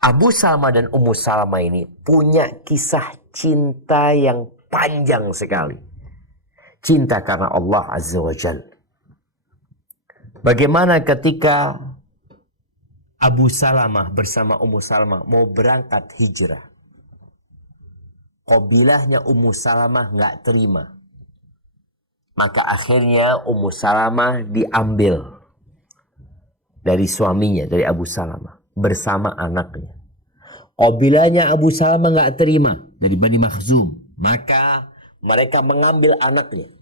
Abu Salamah dan Ummu Salamah ini punya kisah cinta yang panjang sekali. cinta karena Allah Azza wa Jalla. Bagaimana ketika Abu Salamah bersama Ummu Salamah mau berangkat hijrah. Qabilahnya Ummu Salamah nggak terima. Maka akhirnya Ummu Salamah diambil dari suaminya, dari Abu Salamah, bersama anaknya. Qabilahnya Abu Salamah nggak terima dari Bani Makhzum. Maka mereka mengambil anaknya.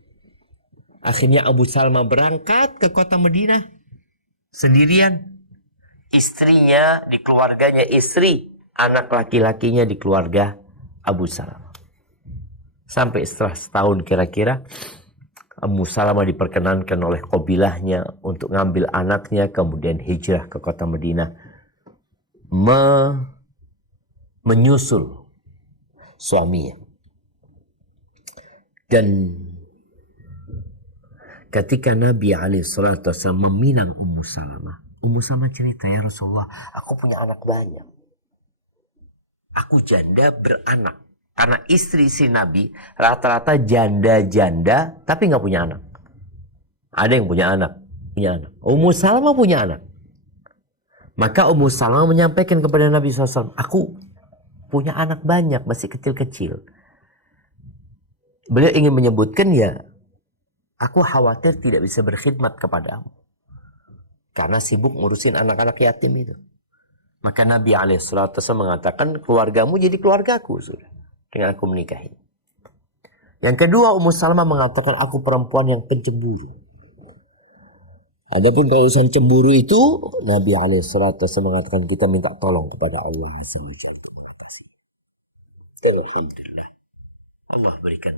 Akhirnya Abu Salamah berangkat ke kota Madinah sendirian. Istrinya di keluarganya istri, anak laki-lakinya di keluarga Abu Salamah. Sampai setelah setahun kira-kira, Ummu Salamah diperkenankan oleh qabilahnya untuk ngambil anaknya, kemudian hijrah ke kota Madinah, menyusul suaminya. Dan ketika Nabi SAW meminang Ummu Salamah, Ummu Salamah cerita, ya Rasulullah, aku punya anak banyak. Aku janda beranak. Karena istri-istri Nabi rata-rata janda-janda tapi nggak punya anak. Ada yang punya anak. Ummu Salamah punya anak. Maka Ummu Salamah menyampaikan kepada Nabi SAW, aku punya anak banyak, masih kecil-kecil. Beliau ingin menyebutkan, ya, aku khawatir tidak bisa berkhidmat kepadamu. Karena sibuk ngurusin anak-anak yatim itu. Maka Nabi SAW mengatakan, keluargamu jadi keluargaku sudah, dengan aku menikahi. Yang kedua, Ummu Salamah mengatakan, aku perempuan yang pencemburu. Adapun kalau urusan cemburu itu, Nabi SAW mengatakan, kita minta tolong kepada Allah Azza wa Jalla untuk mengatasi. Dan alhamdulillah, Allah berikan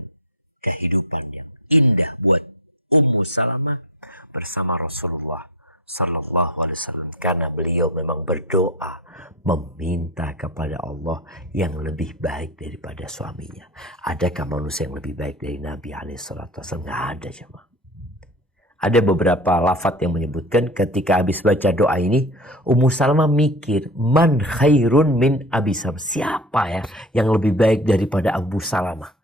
kehidupan yang indah buat Ummu Salamah bersama Rasulullah Sallallahu Alaihi Wasallam, karena beliau memang berdoa meminta kepada Allah yang lebih baik daripada suaminya. Adakah manusia yang lebih baik dari Nabi SAW? Nggak ada, jemaah. Ada beberapa lafaz yang menyebutkan ketika habis baca doa ini, Ummu Salamah mikir, man khairun min Abi Salamah, siapa ya yang lebih baik daripada Abu Salamah?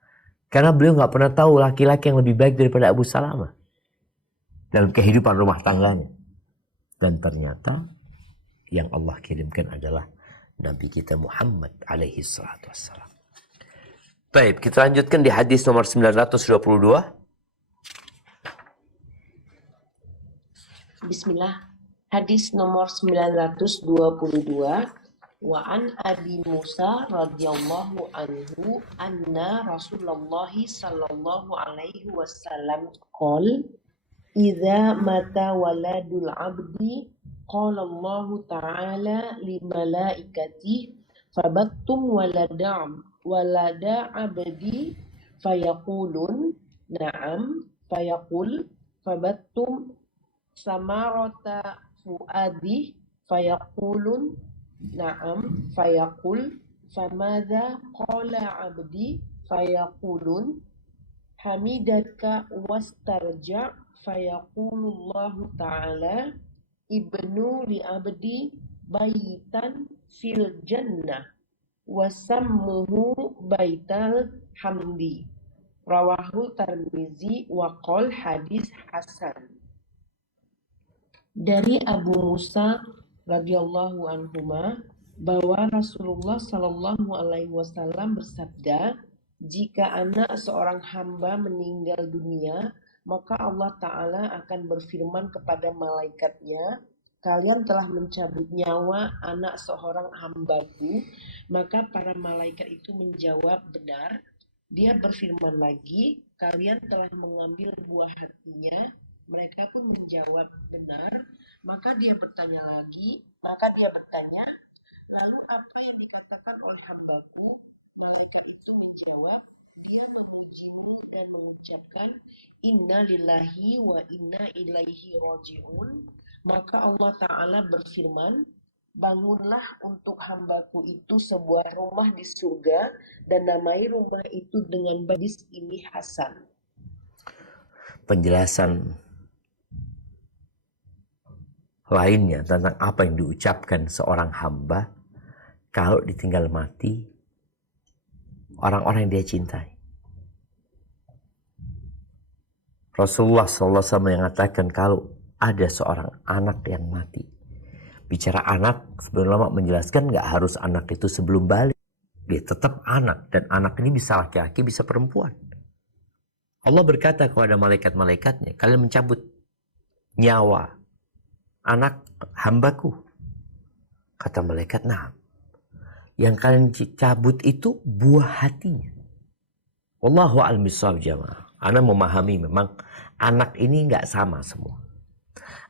Karena beliau nggak pernah tahu laki-laki yang lebih baik daripada Abu Salamah dalam kehidupan rumah tangganya. Dan ternyata yang Allah kirimkan adalah Nabi kita Muhammad alaihi salatu wassalam. Baik, kita lanjutkan di hadis nomor 922. Bismillah. Hadis nomor 922. Wa an Abi Musa radhiyallahu anhu anna Rasulullah sallallahu alaihi wasallam qol idza mata waladul abdi qala Allah ta'ala li malaikati fabattum walada abdi fayaqulun na'am fayaqul fabattum samarata fuadi fayaqulun na'am fayaqul famadha qala abdi fayaqulun hamidaka wastarja fayaqulullahu ta'ala ibnu li abdi baitan fil jannah wasammuhu baital hamdi rawahu Tirmizi wa qol hadis hasan. Dari Abu Musa radhiyallahu anhuma bahwa Rasulullah sallallahu alaihi wasallam bersabda, jika anak seorang hamba meninggal dunia, maka Allah Ta'ala akan berfirman kepada malaikatnya, kalian telah mencabut nyawa anak seorang hambaku. Maka para malaikat itu menjawab benar. Dia berfirman lagi, kalian telah mengambil buah hatinya. Mereka pun menjawab benar. Maka dia bertanya, lalu apa yang dikatakan oleh hambaku? Malaikat itu menjawab, dia memujimu dan mengucapkan, inna lillahi wa inna ilaihi raji'un. Maka Allah Ta'ala berfirman, bangunlah untuk hambaku itu sebuah rumah di surga dan namai rumah itu dengan hadis ini hasan. Penjelasan lainnya tentang apa yang diucapkan seorang hamba kalau ditinggal mati orang-orang yang dia cintai. Rasulullah SAW mengatakan kalau ada seorang anak yang mati. Bicara anak, sebelum lama menjelaskan nggak harus anak itu sebelum balik. Dia tetap anak, dan anak ini bisa laki-laki, bisa perempuan. Allah berkata kepada malaikat-malaikatnya, kalian mencabut nyawa anak hambaku. Kata malaikat, nah, yang kalian cabut itu buah hatinya. Wallahu a'lam bishawab jamaah. Ana memahami memang anak ini nggak sama semua.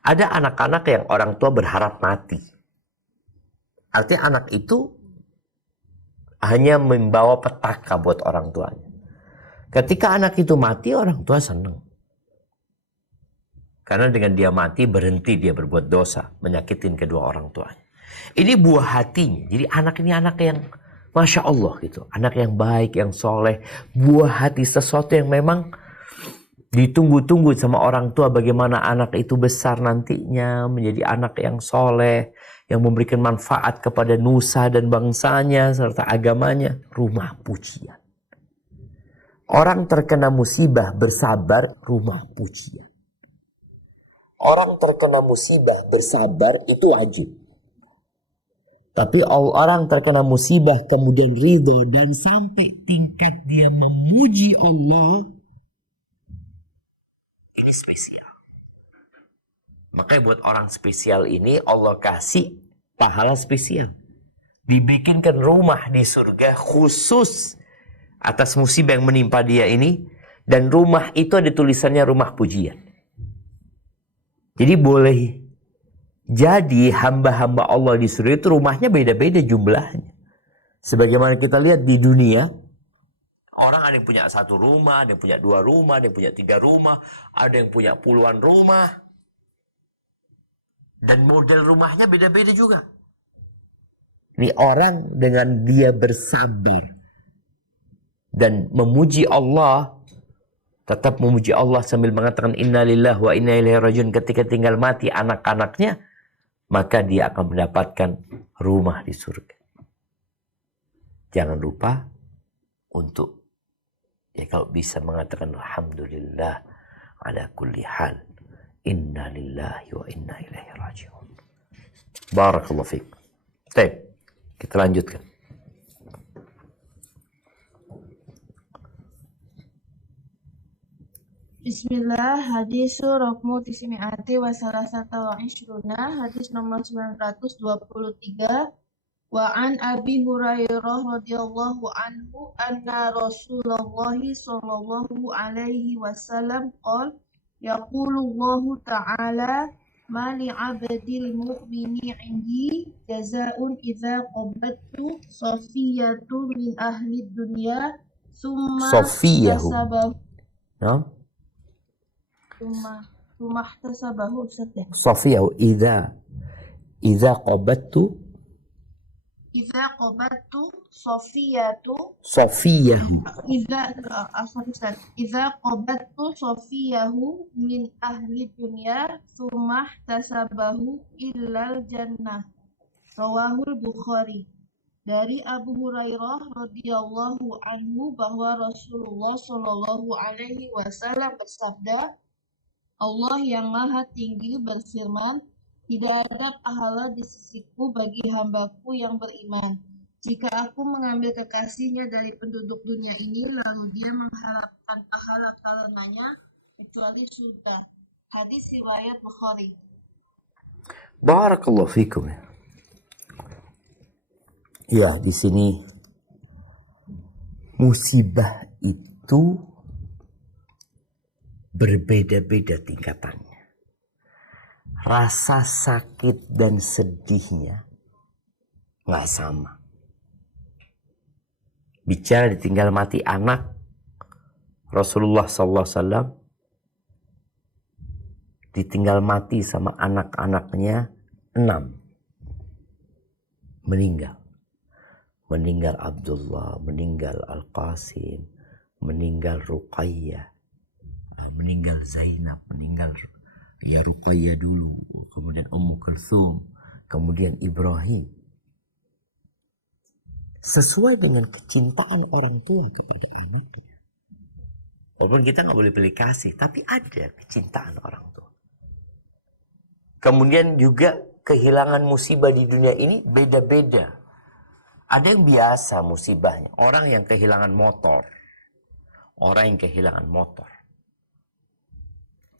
Ada anak-anak yang orang tua berharap mati. Artinya anak itu hanya membawa petaka buat orang tuanya. Ketika anak itu mati, orang tua senang. Karena dengan dia mati, berhenti dia berbuat dosa, menyakitin kedua orang tuanya. Ini buah hatinya. Jadi anak ini anak yang Masya Allah gitu. Anak yang baik, yang soleh. Buah hati, sesuatu yang memang ditunggu-tunggu sama orang tua. Bagaimana anak itu besar nantinya menjadi anak yang soleh. Yang memberikan manfaat kepada nusa dan bangsanya serta agamanya. Rumah pujian. Orang terkena musibah bersabar, rumah pujian. Orang terkena musibah bersabar itu wajib. Tapi orang terkena musibah kemudian ridho dan sampai tingkat dia memuji Allah, ini spesial. Makanya buat orang spesial ini Allah kasih pahala spesial. Dibikinkan rumah di surga khusus atas musibah yang menimpa dia ini. Dan rumah itu ada tulisannya rumah pujian. Jadi boleh jadi hamba-hamba Allah di surga itu rumahnya beda-beda jumlahnya. Sebagaimana kita lihat di dunia, orang ada yang punya 1 rumah, ada yang punya 2 rumah, ada yang punya 3 rumah, ada yang punya puluhan rumah. Dan model rumahnya beda-beda juga. Ini orang dengan dia bersabar dan memuji Allah, tetap memuji Allah sambil mengatakan innalillahi wa inna ilaihi rajiun ketika tinggal mati anak-anaknya, maka dia akan mendapatkan rumah di surga. Jangan lupa untuk kalau bisa mengatakan alhamdulillah ala kulli hal. Inna lillahi wa inna ilaihi rajiun. Barakallahu fiik. Baik, kita lanjutkan. Bismillah, hadis raqmu tisimi'ati wa salasata wa ishruna, hadis nomor 923. Wa an Abi Hurairah radhiyallahu anhu anna Rasulullah sallallahu alaihi wasallam qala yaqulullahu ta'ala ma li'abdil mu'mini 'indi jazaa'un idza qabattu safiyatu min ahli dunya summa Safiyahu. tasabahu No? summa tasabahu satya Safiyahu idza qabattu Safiyahu. Idza qabattu safiyahu min ahli dunya summa tasabahu illal jannah. Rawahul Bukhari. Dari Abu Hurairah radhiyallahu anhu bahwa Rasulullah shallallahu alaihi wasallam bersabda, Allah yang maha tinggi berfirman, tidak ada pahala di sisiku bagi hambaku yang beriman. Jika aku mengambil kekasihnya dari penduduk dunia ini, lalu dia mengharapkan pahala karenanya, kecuali surga. Hadis riwayat Bukhari. Barakallahu fikum. Ya, di sini musibah itu berbeda-beda tingkatannya. Rasa sakit dan sedihnya nggak sama. Bicara ditinggal mati anak, Rasulullah SAW ditinggal mati sama anak-anaknya 6. Meninggal Abdullah, meninggal Al-Qasim, meninggal Ruqayyah, meninggal Zainab, meninggal Ruqayyah dulu, kemudian Ummu Kulthum, kemudian Ibrahim. Sesuai dengan kecintaan orang tua kepada anaknya. Walaupun kita nggak boleh pilih kasih, tapi ada kecintaan orang tua. Kemudian juga kehilangan musibah di dunia ini beda-beda. Ada yang biasa musibahnya, orang yang kehilangan motor. Orang yang kehilangan motor.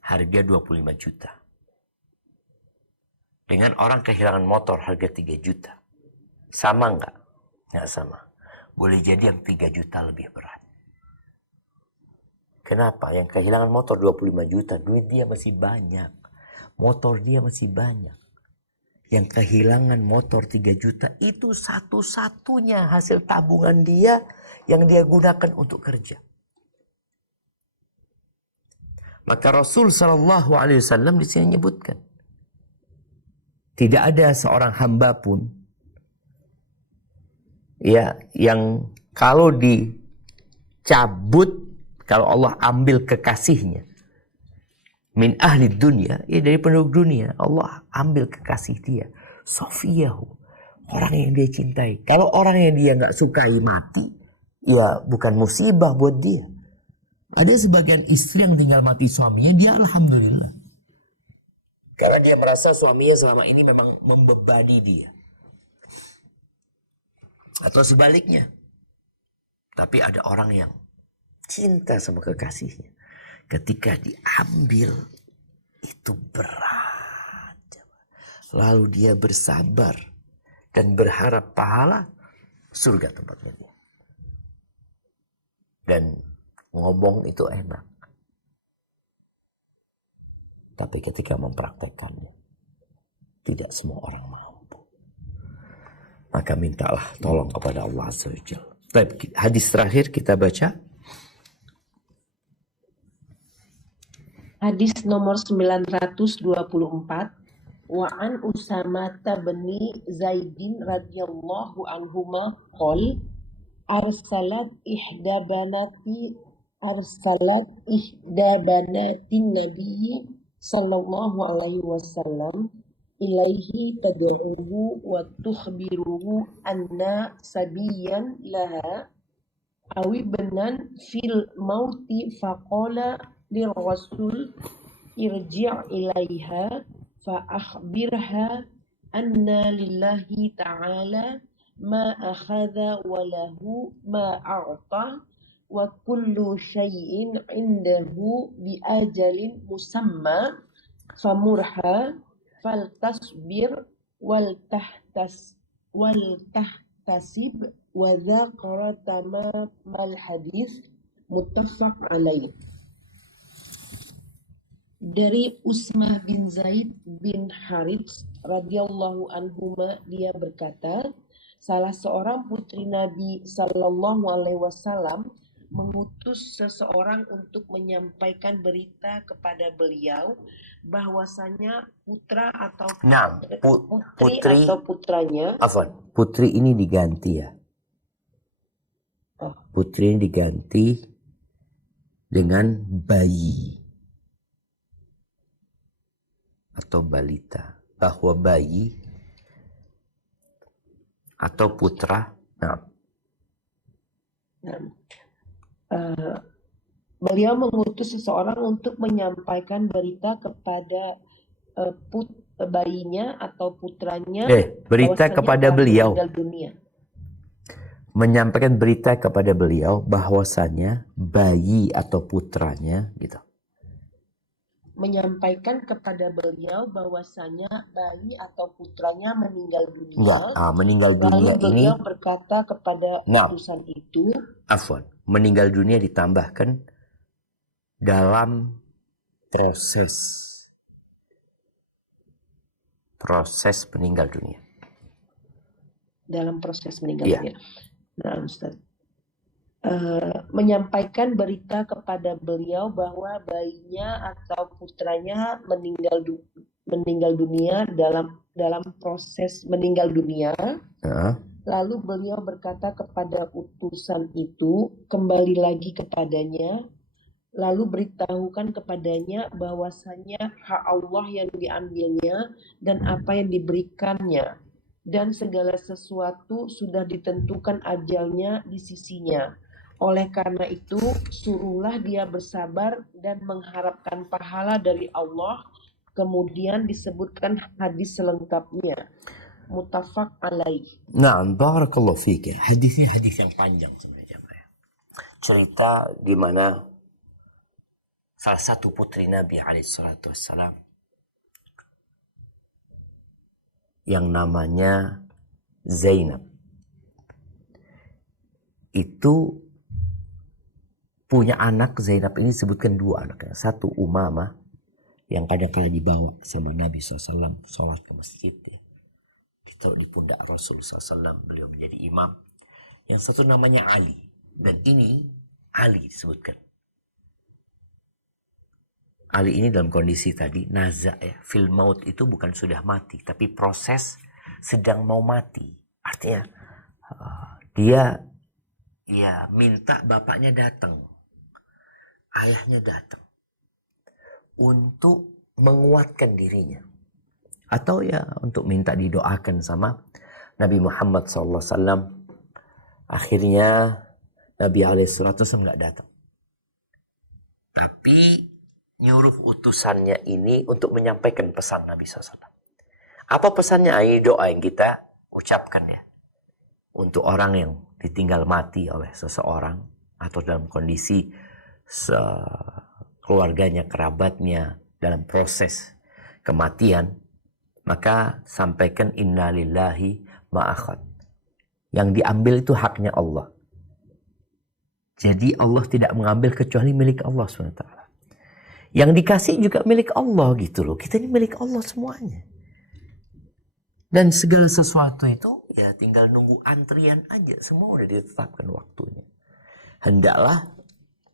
Harga 25 juta. Dengan orang kehilangan motor harga 3 juta. Sama nggak? Nggak sama. Boleh jadi yang 3 juta lebih berat. Kenapa? Yang kehilangan motor 25 juta, duit dia masih banyak. Motor dia masih banyak. Yang kehilangan motor 3 juta itu satu-satunya hasil tabungan dia yang dia gunakan untuk kerja. Maka Rasul Shallallahu Alaihi Wasallam di sini menyebutkan, tidak ada seorang hamba pun ya yang kalau dicabut, kalau Allah ambil kekasihnya min ahli dunia, ya dari penduduk dunia, Allah ambil kekasih dia, Sofiyahu, orang yang dia cintai. Kalau orang yang dia nggak sukai mati, ya bukan musibah buat dia. Ada sebagian istri yang tinggal mati suaminya, dia alhamdulillah. Karena dia merasa suaminya selama ini memang membebani dia. Atau sebaliknya. Tapi ada orang yang cinta sama kekasihnya. Ketika diambil, itu berat. Lalu dia bersabar dan berharap pahala, surga tempatnya dia. Dan ngomong itu enak. Tapi ketika mempraktekannya, tidak semua orang mampu. Maka mintalah tolong kepada Allah Azza wa Jalla. Hadis terakhir kita baca. Hadis nomor 924. Wa an Usamah bin Zaidin radhiyallahu anhuma qol arsalat ihda banatin nabiyyi sallallahu alaihi wasallam ilaihi tad'uhu wa tukhbiruhu anna sabiyan laha awi benan fil mauti faqala lirrasul irji' ilaiha fa akhbirha anna lillahi ta'ala ma akhadha wa lahu ma a'ta wa kullu syai'in indahu bi ajalin musamma famurha faltasbir wal tahtasib wa dzakara tamamal hadis muttafaq alaih. Dari Usmah bin Zaid bin Harits radhiyallahu anhuma, dia berkata, salah seorang putri Nabi sallallahu alaihi wasallam mengutus seseorang untuk menyampaikan berita kepada beliau bahwasanya putra atau putri atau putranya. Afwan, putri ini diganti ya. Putri ini diganti dengan bayi atau balita, bahwa bayi atau putra. Beliau mengutus seseorang untuk menyampaikan berita kepada bayinya atau putranya. Berita kepada beliau. Dunia. Menyampaikan berita kepada beliau bahwasanya bayi atau putranya gitu. Menyampaikan kepada beliau bahwasanya bayi atau putranya meninggal dunia. Meninggal dunia lalu beliau berkata kepada utusan itu. Afwan, meninggal dunia ditambahkan dalam proses meninggal dunia. Dalam proses meninggal dunia. Nah, Ustaz. Menyampaikan berita kepada beliau bahwa bayinya atau putranya meninggal dunia dalam proses meninggal dunia. Lalu beliau berkata kepada utusan itu, kembali lagi kepadanya, lalu beritahukan kepadanya bahwasanya hak Allah yang diambilnya dan apa yang diberikannya, dan segala sesuatu sudah ditentukan ajalnya di sisinya. Oleh karena itu, suruhlah dia bersabar dan mengharapkan pahala dari Allah. Kemudian disebutkan hadis selengkapnya. Muttafaq alaih. Naam, barakallahu fik. Hadisnya hadis yang panjang sebenarnya. Cerita di mana salah satu putri Nabi alaihissalatu wassalam yang namanya Zainab itu punya anak. Zainab ini disebutkan dua anaknya. Satu Umamah yang kadang-kadang dibawa sama Nabi SAW sholat ke masjid. Ditaruh di pundak Rasul SAW, beliau menjadi imam. Yang satu namanya Ali. Dan ini Ali disebutkan. Ali ini dalam kondisi tadi naza ya. Fil maut itu bukan sudah mati, tapi proses sedang mau mati. Artinya dia ya minta bapaknya datang, ayahnya datang untuk menguatkan dirinya, atau ya untuk minta didoakan sama Nabi Muhammad SAW. Akhirnya Nabi SAW nggak datang, tapi nyuruh utusannya ini untuk menyampaikan pesan Nabi SAW. Apa pesannya? Ini doa yang kita ucapkan ya. Untuk orang yang ditinggal mati oleh seseorang atau dalam kondisi keluarganya, kerabatnya dalam proses kematian, maka sampaikan innalillahi ma'akhad. Yang diambil itu haknya Allah. Jadi Allah tidak mengambil kecuali milik Allah SWT. Yang dikasih juga milik Allah gitu loh. Kita ini milik Allah semuanya. Dan segala sesuatu itu ya tinggal nunggu antrian aja. Semua udah ditetapkan waktunya. Hendaklah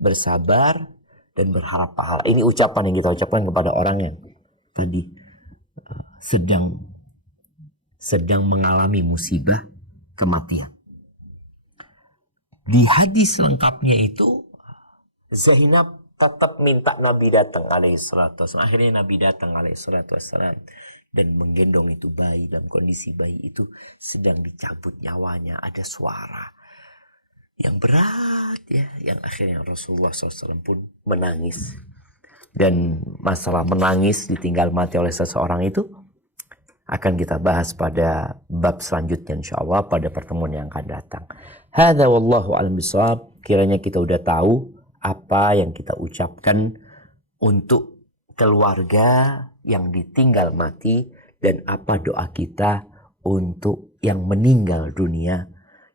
bersabar dan berharap pahala. Ini ucapan yang kita ucapkan kepada orang yang tadi sedang mengalami musibah kematian. Di hadis lengkapnya itu Zainab tetap minta Nabi datang alaihissalatu wassalam. Akhirnya Nabi datang alaihissalatu wassalam dan menggendong itu bayi. Dalam kondisi bayi itu sedang dicabut nyawanya. Ada suara yang berat ya, yang akhirnya Rasulullah SAW pun menangis. Dan masalah menangis ditinggal mati oleh seseorang itu akan kita bahas pada bab selanjutnya insyaallah pada pertemuan yang akan datang. Hadza wallahu a'lam bishawab. Kiranya kita udah tahu apa yang kita ucapkan untuk keluarga yang ditinggal mati dan apa doa kita untuk yang meninggal dunia,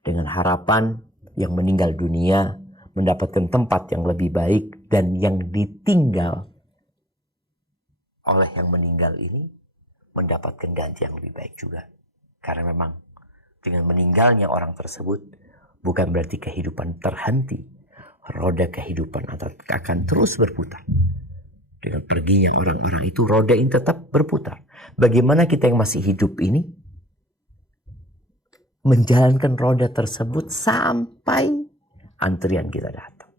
dengan harapan yang meninggal dunia mendapatkan tempat yang lebih baik dan yang ditinggal oleh yang meninggal ini mendapatkan ganti yang lebih baik juga. Karena memang dengan meninggalnya orang tersebut bukan berarti kehidupan terhenti. Roda kehidupan akan terus berputar. Dengan perginya orang-orang itu, roda ini tetap berputar. Bagaimana kita yang masih hidup ini menjalankan roda tersebut sampai antrian kita datang.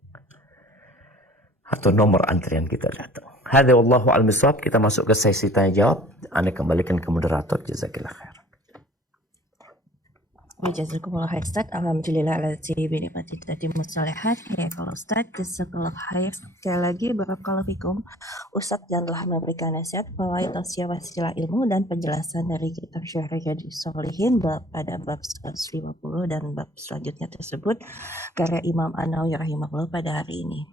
Atau nomor antrian kita datang. Hadza wallahu a'lam bishawab. Kita masuk ke sesi tanya jawab. Anda kembalikan ke moderator. Jazakillah khair. Jazakumullah khair Ustaz. Alhamdulillah ala binikmati tatimmus shalihat. Ya kalau Ustaz, jazakallah khair. Sekali lagi barakallahu fikum Ustaz yang telah memberikan nasihat, fawaid, tausiah, wasilah ilmu dan penjelasan dari kitab Syarah Riyadhus Shalihin pada bab 150 dan bab selanjutnya tersebut karya Imam An-Nawawi rahimahullah pada hari ini.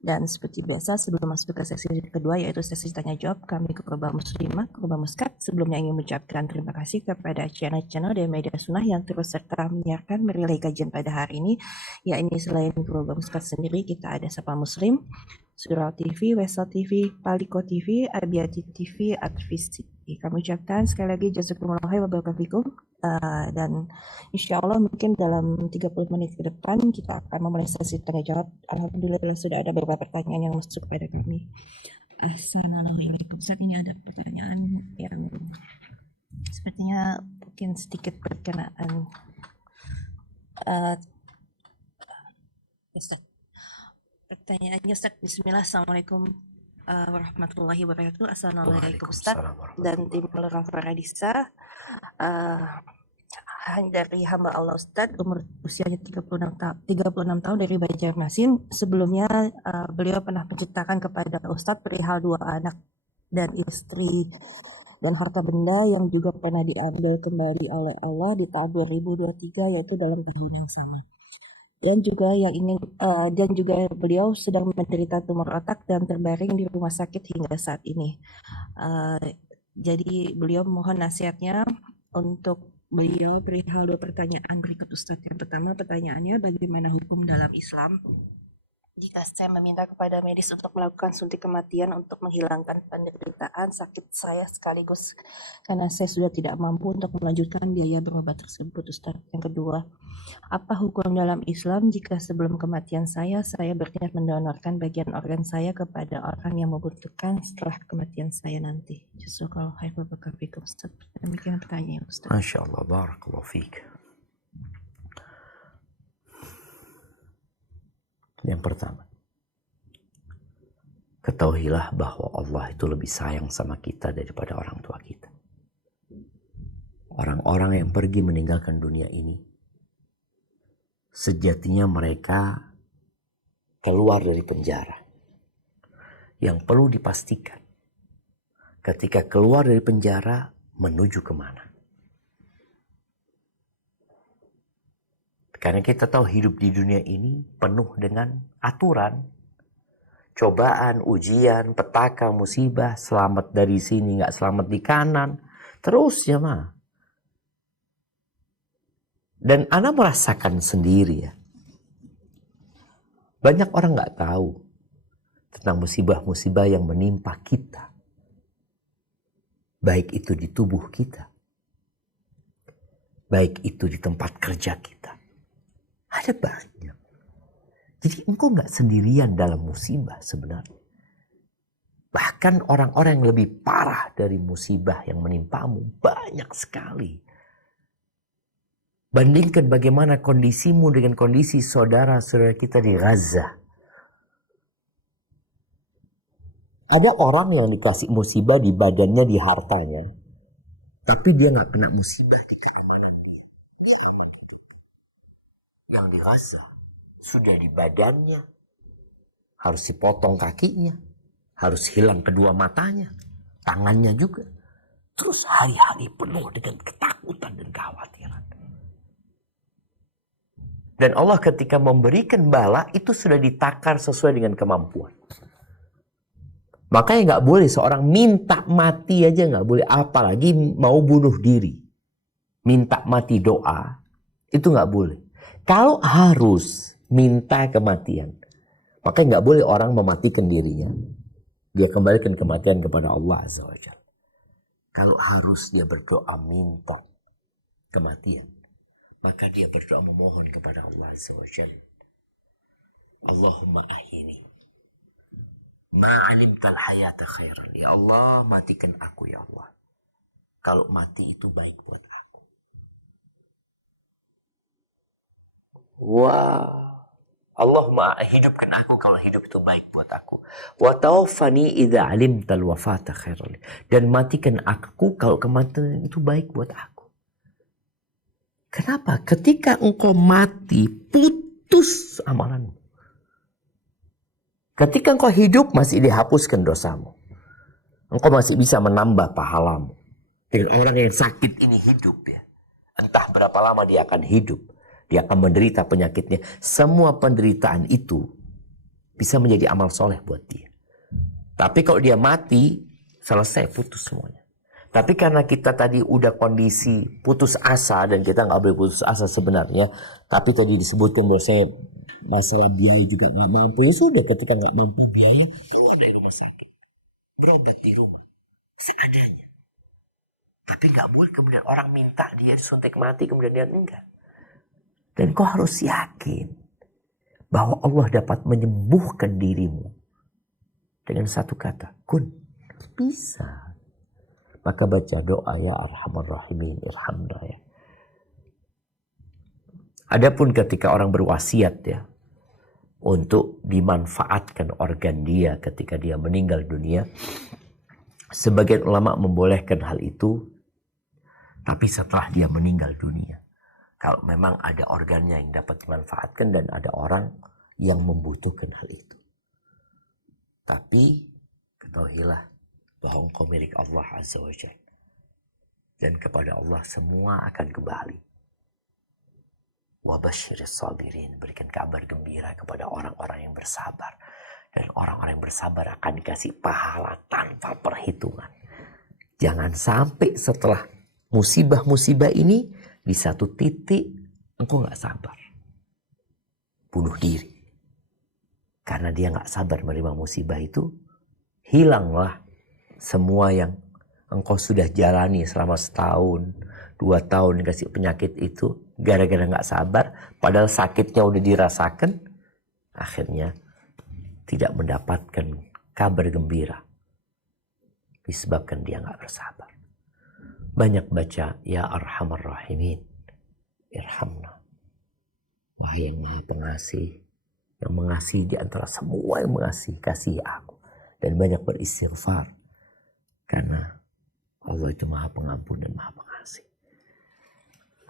Dan seperti biasa sebelum masuk ke sesi kedua yaitu sesi tanya jawab, kami Keluarga Muslimah, Keluarga Muskat sebelumnya ingin mengucapkan terima kasih kepada channel-channel dan media sunnah yang terus serta menyiarkan merilai kajian pada hari ini. Ya ini selain Keluarga Muskat sendiri kita ada Sapa Muslim, Surau TV, Wesel TV, Paliko TV, Abiyati TV, Advis TV. Kami ucapkan sekali lagi jazakumullah khairan wa barakallahu fikum. Dan insya Allah mungkin dalam 30 menit ke depan kita akan memulai sesi tanya jawab. Alhamdulillah sudah ada beberapa pertanyaan yang masuk kepada kami. Assalamualaikum. Saat ini ada pertanyaan yang sepertinya mungkin sedikit berkenaan. Ustaz. Pertanyaannya Ustaz, Bismillah, Assalamualaikum warahmatullahi wabarakatuh. Assalamualaikum Ustaz dan tim Lurah Paradisa. dari hamba Allah Ustadz, usianya 36 tahun dari Banjarmasin. Sebelumnya beliau pernah menceritakan kepada Ustadz perihal 2 anak dan istri dan harta benda yang juga pernah diambil kembali oleh Allah di tahun 2023, yaitu dalam tahun yang sama. Dan juga beliau sedang menderita tumor otak dan terbaring di rumah sakit hingga saat ini. Jadi beliau mohon nasihatnya untuk beliau perihal 2 pertanyaan berikut Ustadz. Yang pertama, pertanyaannya, bagaimana hukum dalam Islam jika saya meminta kepada medis untuk melakukan suntik kematian untuk menghilangkan penderitaan sakit saya sekaligus karena saya sudah tidak mampu untuk melanjutkan biaya berobat tersebut, Ustadz. Yang kedua, apa hukum dalam Islam jika sebelum kematian saya berniat mendonorkan bagian organ saya kepada orang yang membutuhkan setelah kematian saya nanti? Jazakallahu khairan wa barakallahu fikum, Ustaz. Demikian pertanyaannya, Ustaz. Masya Allah, barakallahu fiik. Yang pertama, ketahuilah bahwa Allah itu lebih sayang sama kita daripada orang tua kita. Orang-orang yang pergi meninggalkan dunia ini, sejatinya mereka keluar dari penjara. Yang perlu dipastikan, ketika keluar dari penjara, menuju kemana? Karena kita tahu hidup di dunia ini penuh dengan aturan, cobaan, ujian, petaka, musibah, selamat dari sini, nggak selamat di kanan, terus ya mah. Dan Ana merasakan sendiri ya, banyak orang nggak tahu tentang musibah-musibah yang menimpa kita, baik itu di tubuh kita, baik itu di tempat kerja kita. Ada banyak. Jadi engkau nggak sendirian dalam musibah sebenarnya. Bahkan orang-orang yang lebih parah dari musibah yang menimpamu banyak sekali. Bandingkan bagaimana kondisimu dengan kondisi saudara-saudara kita di Gaza. Ada orang yang dikasih musibah di badannya, di hartanya, tapi dia nggak kena musibah di keamanan dia. Yang di Gaza sudah di badannya, harus dipotong kakinya, harus hilang kedua matanya, tangannya juga. Terus hari-hari penuh dengan ketakutan dan kekhawatiran. Dan Allah ketika memberikan bala itu sudah ditakar sesuai dengan kemampuan. Makanya nggak boleh seorang minta mati aja nggak boleh, apalagi mau bunuh diri. Minta mati doa itu nggak boleh. Kalau harus minta kematian, maka nggak boleh orang mematikan dirinya. Dia kembalikan kematian kepada Allah Azza wa Jalla. Kalau harus dia berdoa minta kematian, maka dia berdoa memohon kepada Allah Azza wa Jalla. Allahumma ahyini ma'alimtal hayata khairan. Ya Allah, matikan aku ya Allah. Kalau mati itu baik buat aku. Wow. Allahumma hidupkan aku kalau hidup itu baik buat aku. Wa tawaffani idza alimtal wafata khairan. Dan matikan aku kalau kematian itu baik buat aku. Kenapa? Ketika engkau mati, putus amalanmu. Ketika engkau hidup, masih dihapuskan dosamu. Engkau masih bisa menambah pahalamu. Dengan orang yang sakit ini hidup ya. Entah berapa lama dia akan hidup. Dia akan menderita penyakitnya. Semua penderitaan itu bisa menjadi amal soleh buat dia. Tapi kalau dia mati, selesai, putus semuanya. Tapi karena kita tadi udah kondisi putus asa, dan kita nggak boleh putus asa sebenarnya. Tapi tadi disebutkan bahwa saya masalah biaya juga nggak mampu. Ya sudah, ketika nggak mampu biaya, keluar dari rumah sakit. Berobat di rumah. Seadanya. Tapi nggak boleh kemudian orang minta dia disuntik mati, kemudian dia enggak. Dan kau harus yakin bahwa Allah dapat menyembuhkan dirimu dengan satu kata, kun. Bisa. Maka baca doa ya Arhamar Rahimin, irhamna ya. Adapun ketika orang berwasiat ya, untuk dimanfaatkan organ dia ketika dia meninggal dunia, sebagian ulama membolehkan hal itu, tapi setelah dia meninggal dunia. Kalau memang ada organnya yang dapat dimanfaatkan dan ada orang yang membutuhkan hal itu. Tapi ketahuilah bahwa engkau milik Allah Azza wa Jalla. Dan kepada Allah semua akan kembali. Wa basyiris sabirin, berikan kabar gembira kepada orang-orang yang bersabar. Dan orang-orang yang bersabar akan dikasih pahala tanpa perhitungan. Jangan sampai setelah musibah-musibah ini di satu titik engkau gak sabar. Bunuh diri. Karena dia gak sabar menerima musibah itu, hilanglah semua yang engkau sudah jalani selama setahun, 2 tahun dikasih penyakit itu. Gara-gara gak sabar, padahal sakitnya udah dirasakan, akhirnya tidak mendapatkan kabar gembira. Disebabkan dia gak bersabar. Banyak baca, Ya Arhamar Rahimin, Irhamna. Wahai yang maha pengasih, yang mengasihi di antara semua yang mengasihi, kasihi aku. Dan banyak beristighfar. Karena Allah itu maha pengampun dan maha pengasih.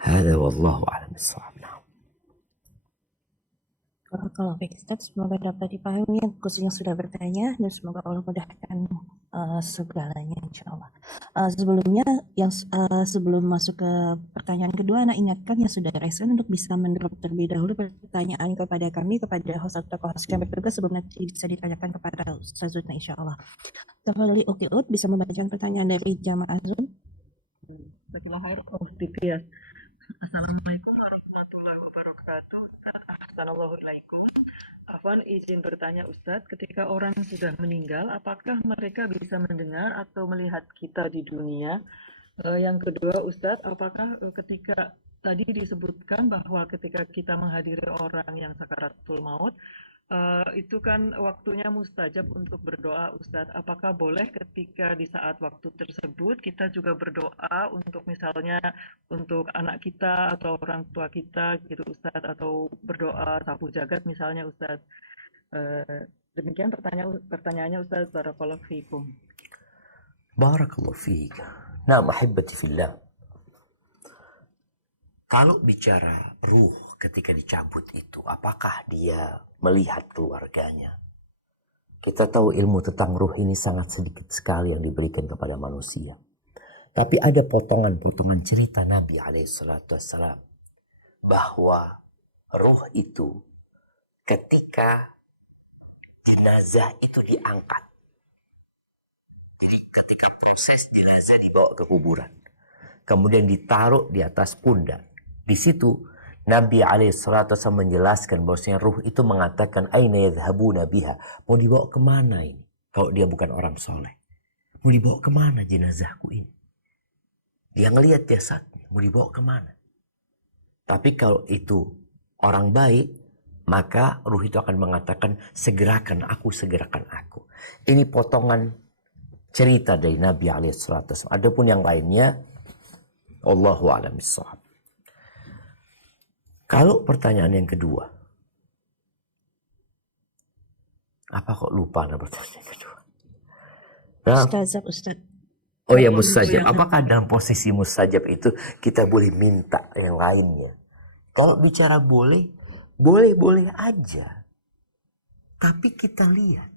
Hada wallahu a'lam bishawab. Kalau baik Ustaz, semoga dapat dipahami khususnya sudah bertanya dan semoga Allah mudahkan segalanya insya Allah. Sebelumnya sebelum masuk ke pertanyaan kedua, anak ingatkan yang sudah resen untuk bisa mendrop terlebih dahulu pertanyaan kepada kami, kepada host atau host yang bertugas sebelum nanti bisa ditanyakan kepada Ustaz Zudna insya Allah. Tafadhali Ukti Ut bisa membacakan pertanyaan dari jamaah Zoom. Assalamualaikum warahmatullahi wabarakatuh. Assalamualaikum. Afwan izin bertanya Ustadz, ketika orang sudah meninggal, apakah mereka bisa mendengar atau melihat kita di dunia? Yang kedua Ustadz, apakah ketika tadi disebutkan bahwa ketika kita menghadiri orang yang sakaratul maut, itu kan waktunya mustajab untuk berdoa Ustadz. Apakah boleh ketika di saat waktu tersebut kita juga berdoa untuk misalnya untuk anak kita atau orang tua kita gitu Ustadz, atau berdoa sapu jagat misalnya Ustadz. Demikian pertanyaannya Ustadz. Barakallahu fiikum. Barakallahu fiik. Nah, ahibati fillah. Kalau bicara ruh ketika dicabut itu, apakah dia melihat keluarganya? Kita tahu ilmu tentang ruh ini sangat sedikit sekali yang diberikan kepada manusia. Tapi ada potongan-potongan cerita Nabi SAW bahwa ruh itu ketika jenazah itu diangkat. Jadi ketika proses jenazah dibawa ke kuburan, kemudian ditaruh di atas pundak. Di situ Nabi SAW menjelaskan bahwasanya ruh itu mengatakan aina yadhhabuna biha, mau dibawa kemana ini? Kalau dia bukan orang soleh, mau dibawa kemana jenazahku ini? Dia ngelihat jasadnya, mau dibawa kemana? Tapi kalau itu orang baik, maka ruh itu akan mengatakan segerakan aku, segerakan aku. Ini potongan cerita dari Nabi SAW. Adapun yang lainnya, Allahu a'lam bishawab. Kalau pertanyaan yang kedua, apa kok lupa pertanyaan yang kedua? Nah, Ustaz. Oh ya, mustajab. Apakah dalam posisi mustajab itu kita boleh minta yang lainnya? Kalau bicara boleh, boleh aja. Tapi kita lihat,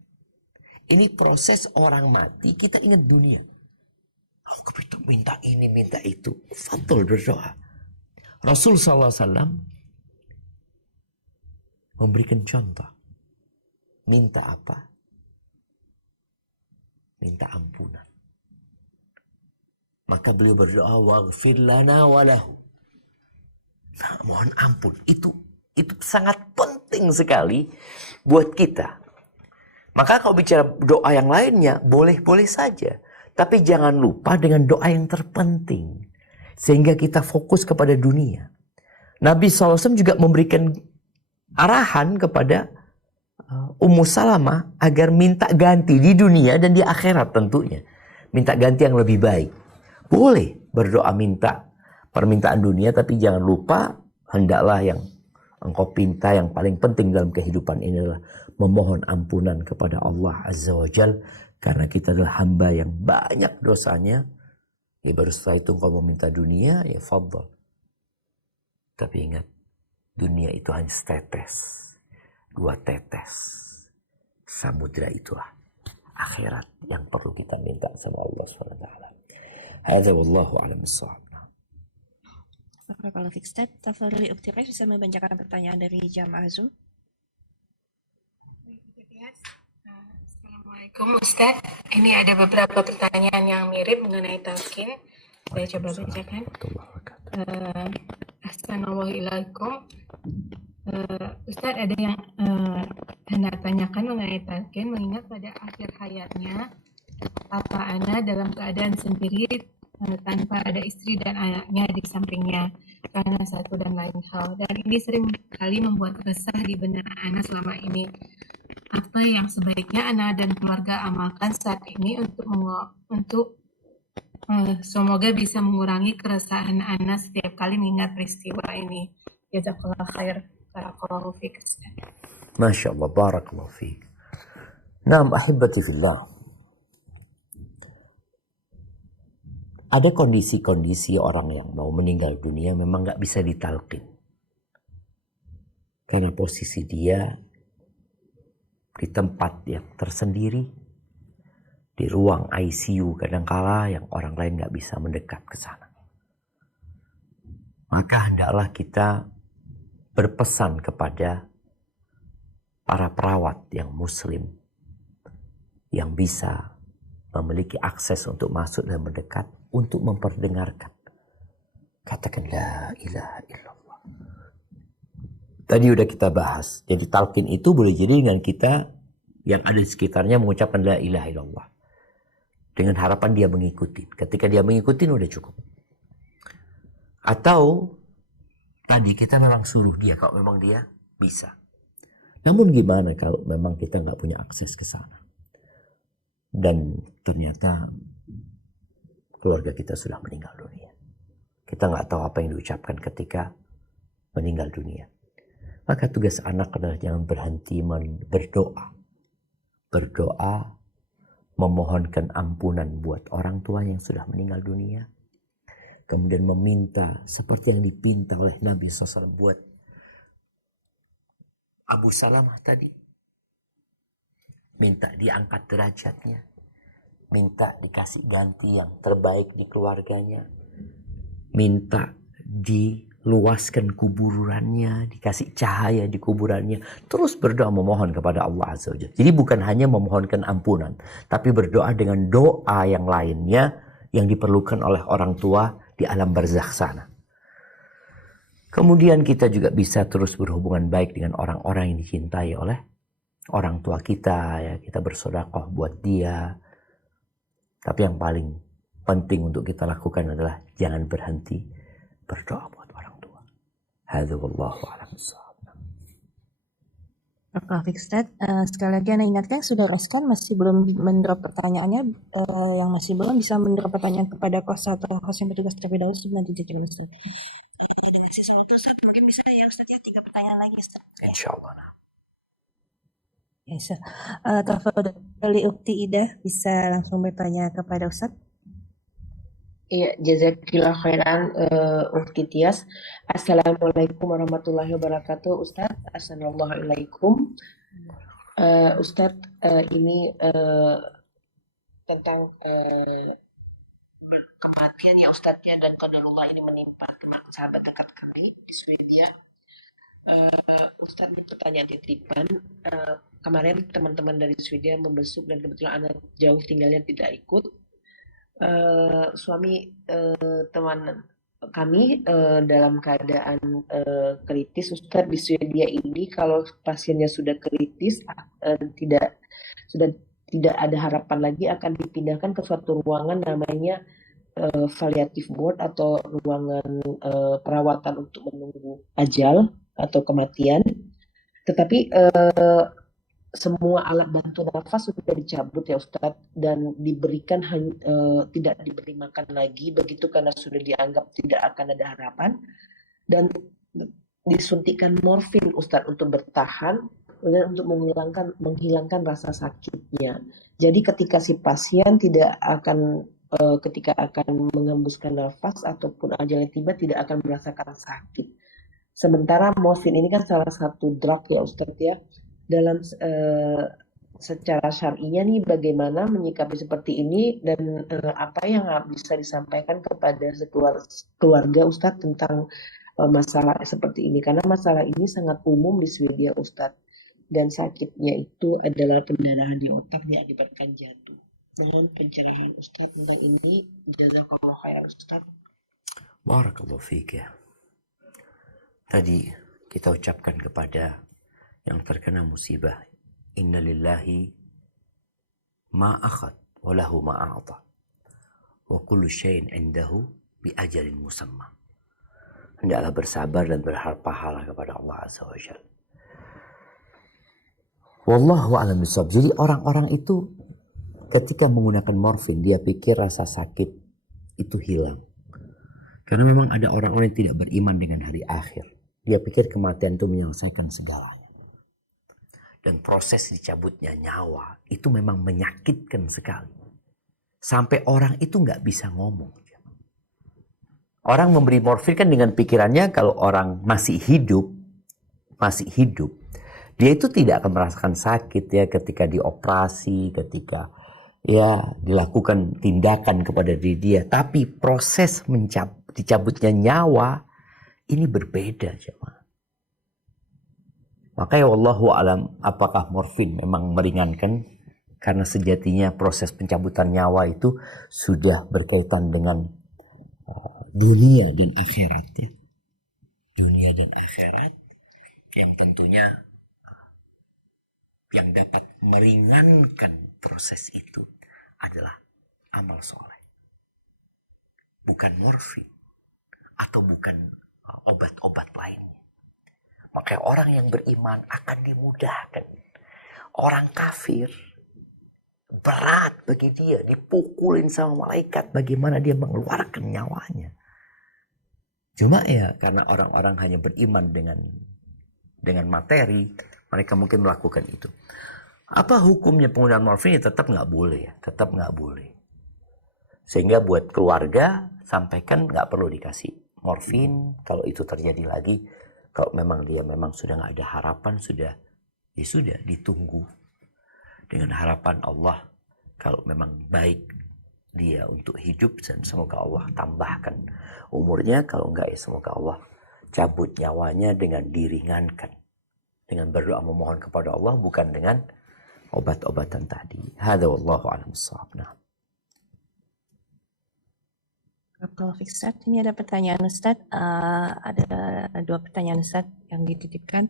ini proses orang mati, kita ingat dunia. Kalau kita minta ini, minta itu, fadl berdoa. Rasul SAW memberikan contoh. Minta apa? Minta ampunan. Maka beliau berdoa, waghfir lana walahu. Nah, mohon ampun. Itu sangat penting sekali buat kita. Maka kalau bicara doa yang lainnya, boleh-boleh saja. Tapi jangan lupa dengan doa yang terpenting. Sehingga kita fokus kepada dunia. Nabi SAW juga memberikan arahan kepada Ummu Salamah agar minta ganti di dunia dan di akhirat tentunya. Minta ganti yang lebih baik. Boleh berdoa minta permintaan dunia, tapi jangan lupa hendaklah yang engkau pinta yang paling penting dalam kehidupan ini adalah memohon ampunan kepada Allah Azza wa Jal. Karena kita adalah hamba yang banyak dosanya. Ya baru setelah itu engkau meminta dunia, ya fadhal. Tapi ingat, dunia itu hanya setetes, 2 tetes. Samudra itulah akhirat yang perlu kita minta sama Allah SWT. Hadza wallahu a'lam bissawab. Kalau Ustaz, Tafadhali Uktirai bisa membacakan pertanyaan dari jamaah Zoom. Assalamualaikum Ustaz, ini ada beberapa pertanyaan yang mirip mengenai talqin. Saya coba bacakan. Assalamualaikum. Ustaz, ada yang Anda tanyakan mengenai talqin, mengingat pada akhir hayatnya Papa Ana dalam keadaan sendiri tanpa ada istri dan anaknya di sampingnya karena satu dan lain hal, dan ini sering kali membuat resah di benak Ana selama ini. Apa yang sebaiknya Ana dan keluarga amalkan saat ini untuk semoga bisa mengurangi keresahan Ana setiap kali mengingat peristiwa ini. Jazakallah khair. Barakallahu fiik. Masya Allah, barakallahu fiik. Naam, ahibati fillah. Ada kondisi-kondisi orang yang mau meninggal dunia memang nggak bisa ditalqin. Karena posisi dia di tempat yang tersendiri, di ruang ICU kadangkala yang orang lain nggak bisa mendekat ke sana. Maka hendaklah kita berpesan kepada para perawat yang muslim yang bisa memiliki akses untuk masuk dan mendekat untuk memperdengarkan. Katakan la ilaha illallah. Tadi udah kita bahas. Jadi talqin itu boleh jadi dengan kita yang ada di sekitarnya mengucapkan la ilaha illallah. Dengan harapan dia mengikuti. Ketika dia mengikuti udah cukup. Atau tadi kita memang suruh dia kalau memang dia bisa. Namun gimana kalau memang kita nggak punya akses ke sana? Dan ternyata keluarga kita sudah meninggal dunia. Kita nggak tahu apa yang diucapkan ketika meninggal dunia. Maka tugas anak adalah jangan berhenti berdoa. Berdoa, memohonkan ampunan buat orang tua yang sudah meninggal dunia. Kemudian meminta seperti yang dipinta oleh Nabi SAW buat Abu Salamah tadi. Minta diangkat derajatnya. Minta dikasih ganti yang terbaik di keluarganya. Minta diluaskan kuburannya, dikasih cahaya di kuburannya. Terus berdoa memohon kepada Allah Azza wa Jalla. Jadi bukan hanya memohonkan ampunan, tapi berdoa dengan doa yang lainnya yang diperlukan oleh orang tua di alam barzakh sana. Kemudian kita juga bisa terus berhubungan baik dengan orang-orang yang dicintai oleh orang tua kita. Ya, kita bersedekah buat dia. Tapi yang paling penting untuk kita lakukan adalah jangan berhenti berdoa buat orang tua. Hadza wallahu a'lam bissawab. Pak Ustaz, sekali lagi Anda ingatkan sudah respon masih belum mendrop pertanyaannya, yang masih belum bisa mendrop pertanyaan kepada kos atau kos yang bertugas terlebih dahulu sebelum nanti jadi Ustaz. Jadi masih sama Ustaz, mungkin bisa yang Ustaz ya 3 pertanyaan lagi Ustaz. Insyaallah. Ya, Ustaz. Tafadhali Ukti Ida bisa langsung bertanya kepada Ustaz. Iya, jazakillah khairan Ukti Tias. Assalamualaikum warahmatullahi wabarakatuh, Ustaz. Assalamualaikum. Ustaz, ini tentang kematian ya Ustaznya, dan qadarullah ini menimpa sahabat dekat kami di Swedia. Ustaz, ini pertanyaan titipan. Kemarin teman-teman dari Swedia membesuk dan kebetulan anak jauh tinggalnya tidak ikut. Suami teman kami dalam keadaan kritis, Ustaz. Di Swedia ini kalau pasiennya sudah kritis, sudah tidak ada harapan lagi, akan dipindahkan ke suatu ruangan namanya palliative ward atau ruangan perawatan untuk menunggu ajal atau kematian. Tetapi semua alat bantu nafas sudah dicabut ya Ustadz, dan diberikan tidak diberi makan lagi begitu karena sudah dianggap tidak akan ada harapan, dan disuntikan morfin Ustadz untuk bertahan dan untuk menghilangkan rasa sakitnya. Jadi ketika si pasien tidak akan ketika akan mengembuskan nafas ataupun ajalnya tiba tidak akan merasakan sakit. Sementara morfin ini kan salah satu drug ya Ustadz ya. Dalam secara syar'inya nih bagaimana menyikapi seperti ini dan apa yang bisa disampaikan kepada keluarga Ustadz tentang masalah seperti ini. Karena masalah ini sangat umum di Swedia Ustadz. Dan sakitnya itu adalah pendarahan di otak diakibatkan jatuh. Mohon pencerahan Ustadz tentang ini. Jazakallah khair Ustadz. Barakallahu fiik ya. Tadi kita ucapkan kepada yang terkena musibah, inna lillahi ma akhad wa lahu ma a'ta wa kullu syai'in indahu bi ajalin musamma. Hendaklah bersabar dan berharap pahala kepada Allah Azza wa Jalla. Wallahu a'lam bishawab. Jadi orang-orang itu ketika menggunakan morfin dia pikir rasa sakit itu hilang. Karena memang ada orang-orang yang tidak beriman dengan hari akhir. Dia pikir kematian itu menyelesaikan segalanya. Dan proses dicabutnya nyawa itu memang menyakitkan sekali. Sampai orang itu nggak bisa ngomong. Orang memberi morfin kan dengan pikirannya kalau orang masih hidup, dia itu tidak akan merasakan sakit ya ketika dioperasi, ketika ya dilakukan tindakan kepada diri dia. Tapi proses dicabutnya nyawa ini berbeda jemaah. Makanya wallahu alam apakah morfin memang meringankan, karena sejatinya proses pencabutan nyawa itu sudah berkaitan dengan dunia dan akhirat ya. Dunia dan akhirat yang tentunya yang dapat meringankan proses itu adalah amal soleh. Bukan morfin atau bukan obat-obat lainnya. Makanya orang yang beriman akan dimudahkan. Orang kafir berat bagi dia, dipukulin sama malaikat bagaimana dia mengeluarkan nyawanya. Cuma ya karena orang-orang hanya beriman dengan materi, mereka mungkin melakukan itu. Apa hukumnya penggunaan morfin? Tetap nggak boleh ya, tetap nggak boleh. Sehingga buat keluarga sampaikan nggak perlu dikasih morfin kalau itu terjadi lagi. Kalau memang dia memang sudah nggak ada harapan, sudah ditunggu dengan harapan Allah. Kalau memang baik dia untuk hidup dan semoga Allah tambahkan umurnya. Kalau enggak ya semoga Allah cabut nyawanya dengan diringankan. Dengan berdoa memohon kepada Allah bukan dengan obat-obatan tadi. Hadza wallahu a'lam bissawab. Nah. Kalau Ustaz, ini ada pertanyaan Ustaz, ada 2 pertanyaan Ustaz yang dititipkan.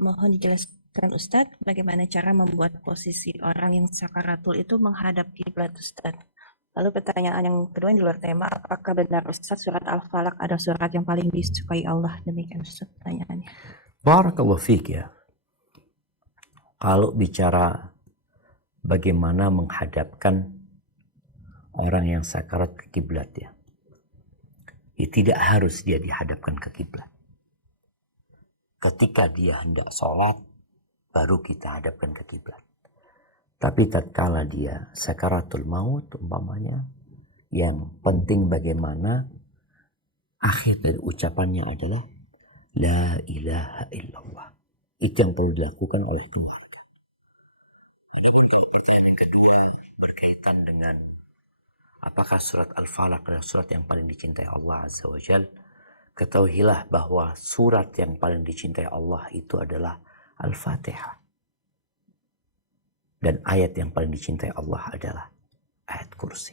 Mohon dijelaskan Ustaz, bagaimana cara membuat posisi orang yang sakaratul itu menghadap kiblat Ustaz. Lalu pertanyaan yang kedua yang di luar tema, apakah benar Ustaz surat Al-Falaq ada surat yang paling disukai Allah? Demikian Ustaz pertanyaannya. Barakallahu fiik ya. Kalau bicara bagaimana menghadapkan orang yang sakarat ke kiblat ya. Ya tidak harus dia dihadapkan ke kiblat. Ketika dia hendak sholat, baru kita hadapkan ke kiblat. Tapi tatkala dia sakaratul maut umpamanya, yang penting bagaimana akhir dari ucapannya adalah La ilaha illallah. Itu yang perlu dilakukan oleh keluarga. Adapun kalau pertanyaan yang kedua berkaitan dengan apakah surat Al-Falaq adalah surat yang paling dicintai Allah Azza wa Jal? Ketahuilah bahwa surat yang paling dicintai Allah itu adalah Al-Fatihah. Dan ayat yang paling dicintai Allah adalah ayat kursi.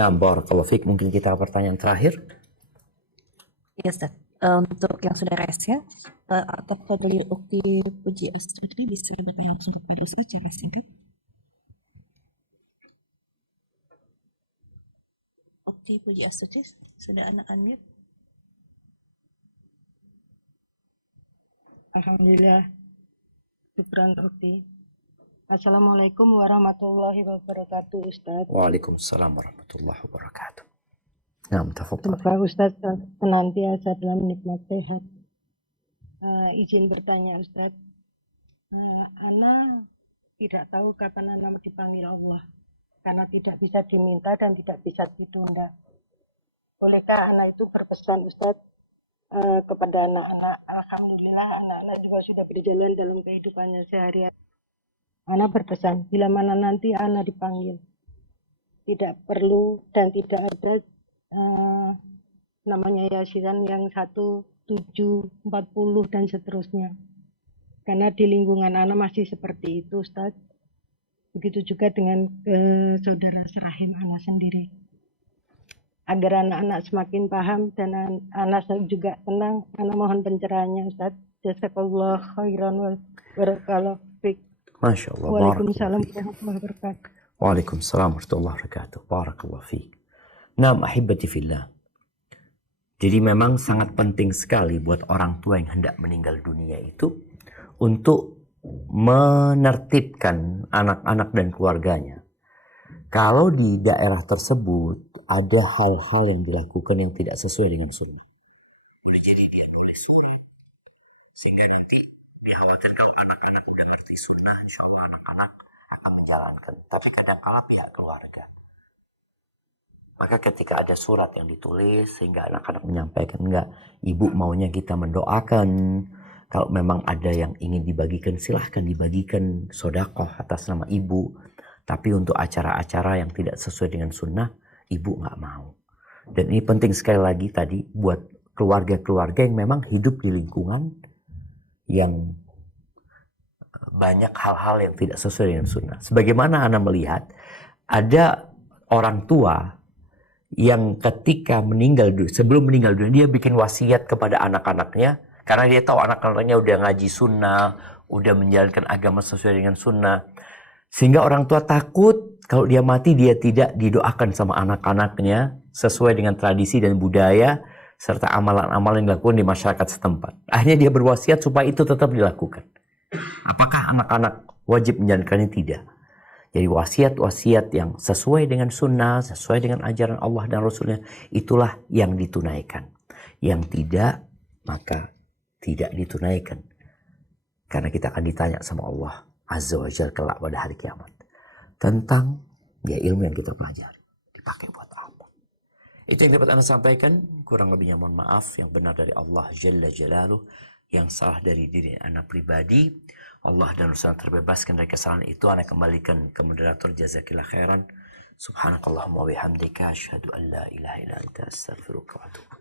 Nah, barakallahu fiik, mungkin kita pertanyaan terakhir. Ya Ustaz, untuk yang sudah raisnya, atau dari Ukti Puji Astri bisa bertanya langsung kepada Ustaz secara singkat. Ukti Puji Astri, sudah anak unmute? Alhamdulillah, syukran Ukti. Assalamualaikum warahmatullahi wabarakatuh Ustaz. Waalaikumsalam warahmatullahi wabarakatuh. Nah, tafadhal. Semoga Ustaz senantiasa dalam nikmat sehat. Izin bertanya Ustaz, Ana tidak tahu kapan Ana dipanggil Allah karena tidak bisa diminta dan tidak bisa ditunda. Bolehkah Ana itu berpesan Ustaz kepada anak-anak. Alhamdulillah anak-anak juga sudah berjalan dalam kehidupannya sehari-hari. Ana berpesan, bila mana nanti Ana dipanggil, tidak perlu dan tidak ada namanya yasiran yang 1, 7, 40 dan seterusnya. Karena di lingkungan Ana masih seperti itu, Ustaz. Begitu juga dengan saudara serahim Ana sendiri. Agar anak-anak semakin paham dan anak juga tenang, Ana mohon pencerahannya, Ustaz. Jazakallah khairan wa barakallahu fiik. Masya Allah. Waalaikumsalam warahmatullahi wabarakatuh. Waalaikumsalam warahmatullahi wabarakatuh. Barakallahu fiik. Naam ahibati fillah. Jadi memang sangat penting sekali buat orang tua yang hendak meninggal dunia itu untuk menertibkan anak-anak dan keluarganya. Kalau di daerah tersebut ada hal-hal yang dilakukan yang tidak sesuai dengan sunnah. Jadi dia nulis surat. Sehingga nanti dia khawatir kalau anak-anak udah ngerti sunnah, insya Allah anak-anak akan menjalankan. Tapi kadang-kala pihak keluarga. Maka ketika ada surat yang ditulis sehingga anak-anak menyampaikan, enggak, ibu maunya kita mendoakan. Kalau memang ada yang ingin dibagikan, silahkan dibagikan sedekah atas nama ibu. Tapi untuk acara-acara yang tidak sesuai dengan sunnah, ibu nggak mau. Dan ini penting sekali lagi tadi buat keluarga-keluarga yang memang hidup di lingkungan yang banyak hal-hal yang tidak sesuai dengan sunnah. Sebagaimana Anda melihat, ada orang tua yang ketika meninggal, sebelum meninggal dunia, dia bikin wasiat kepada anak-anaknya, karena dia tahu anak-anaknya udah ngaji sunnah, udah menjalankan agama sesuai dengan sunnah. Sehingga orang tua takut kalau dia mati dia tidak didoakan sama anak-anaknya sesuai dengan tradisi dan budaya serta amalan-amalan yang dilakukan di masyarakat setempat. Akhirnya dia berwasiat supaya itu tetap dilakukan. Apakah anak-anak wajib menjalankannya? Tidak. Jadi wasiat-wasiat yang sesuai dengan sunnah, sesuai dengan ajaran Allah dan Rasulnya, itulah yang ditunaikan. Yang tidak, maka tidak ditunaikan. Karena kita akan ditanya sama Allah Azza wa Jalla kelak pada hari kiamat tentang ya ilmu yang kita pelajari dipakai buat apa. Itu yang dapat Anda sampaikan. Kurang lebihnya mohon maaf. Yang benar dari Allah Jalla Jalaluh, yang salah dari diri Anda pribadi. Allah dan Rasulullah terbebaskan dari kesalahan itu. Anda kembalikan ke moderator. Jazakillah khairan. Subhanakallahumma wa bihamdika asyhadu an la ilaha illa anta astaghfiruka wa atubu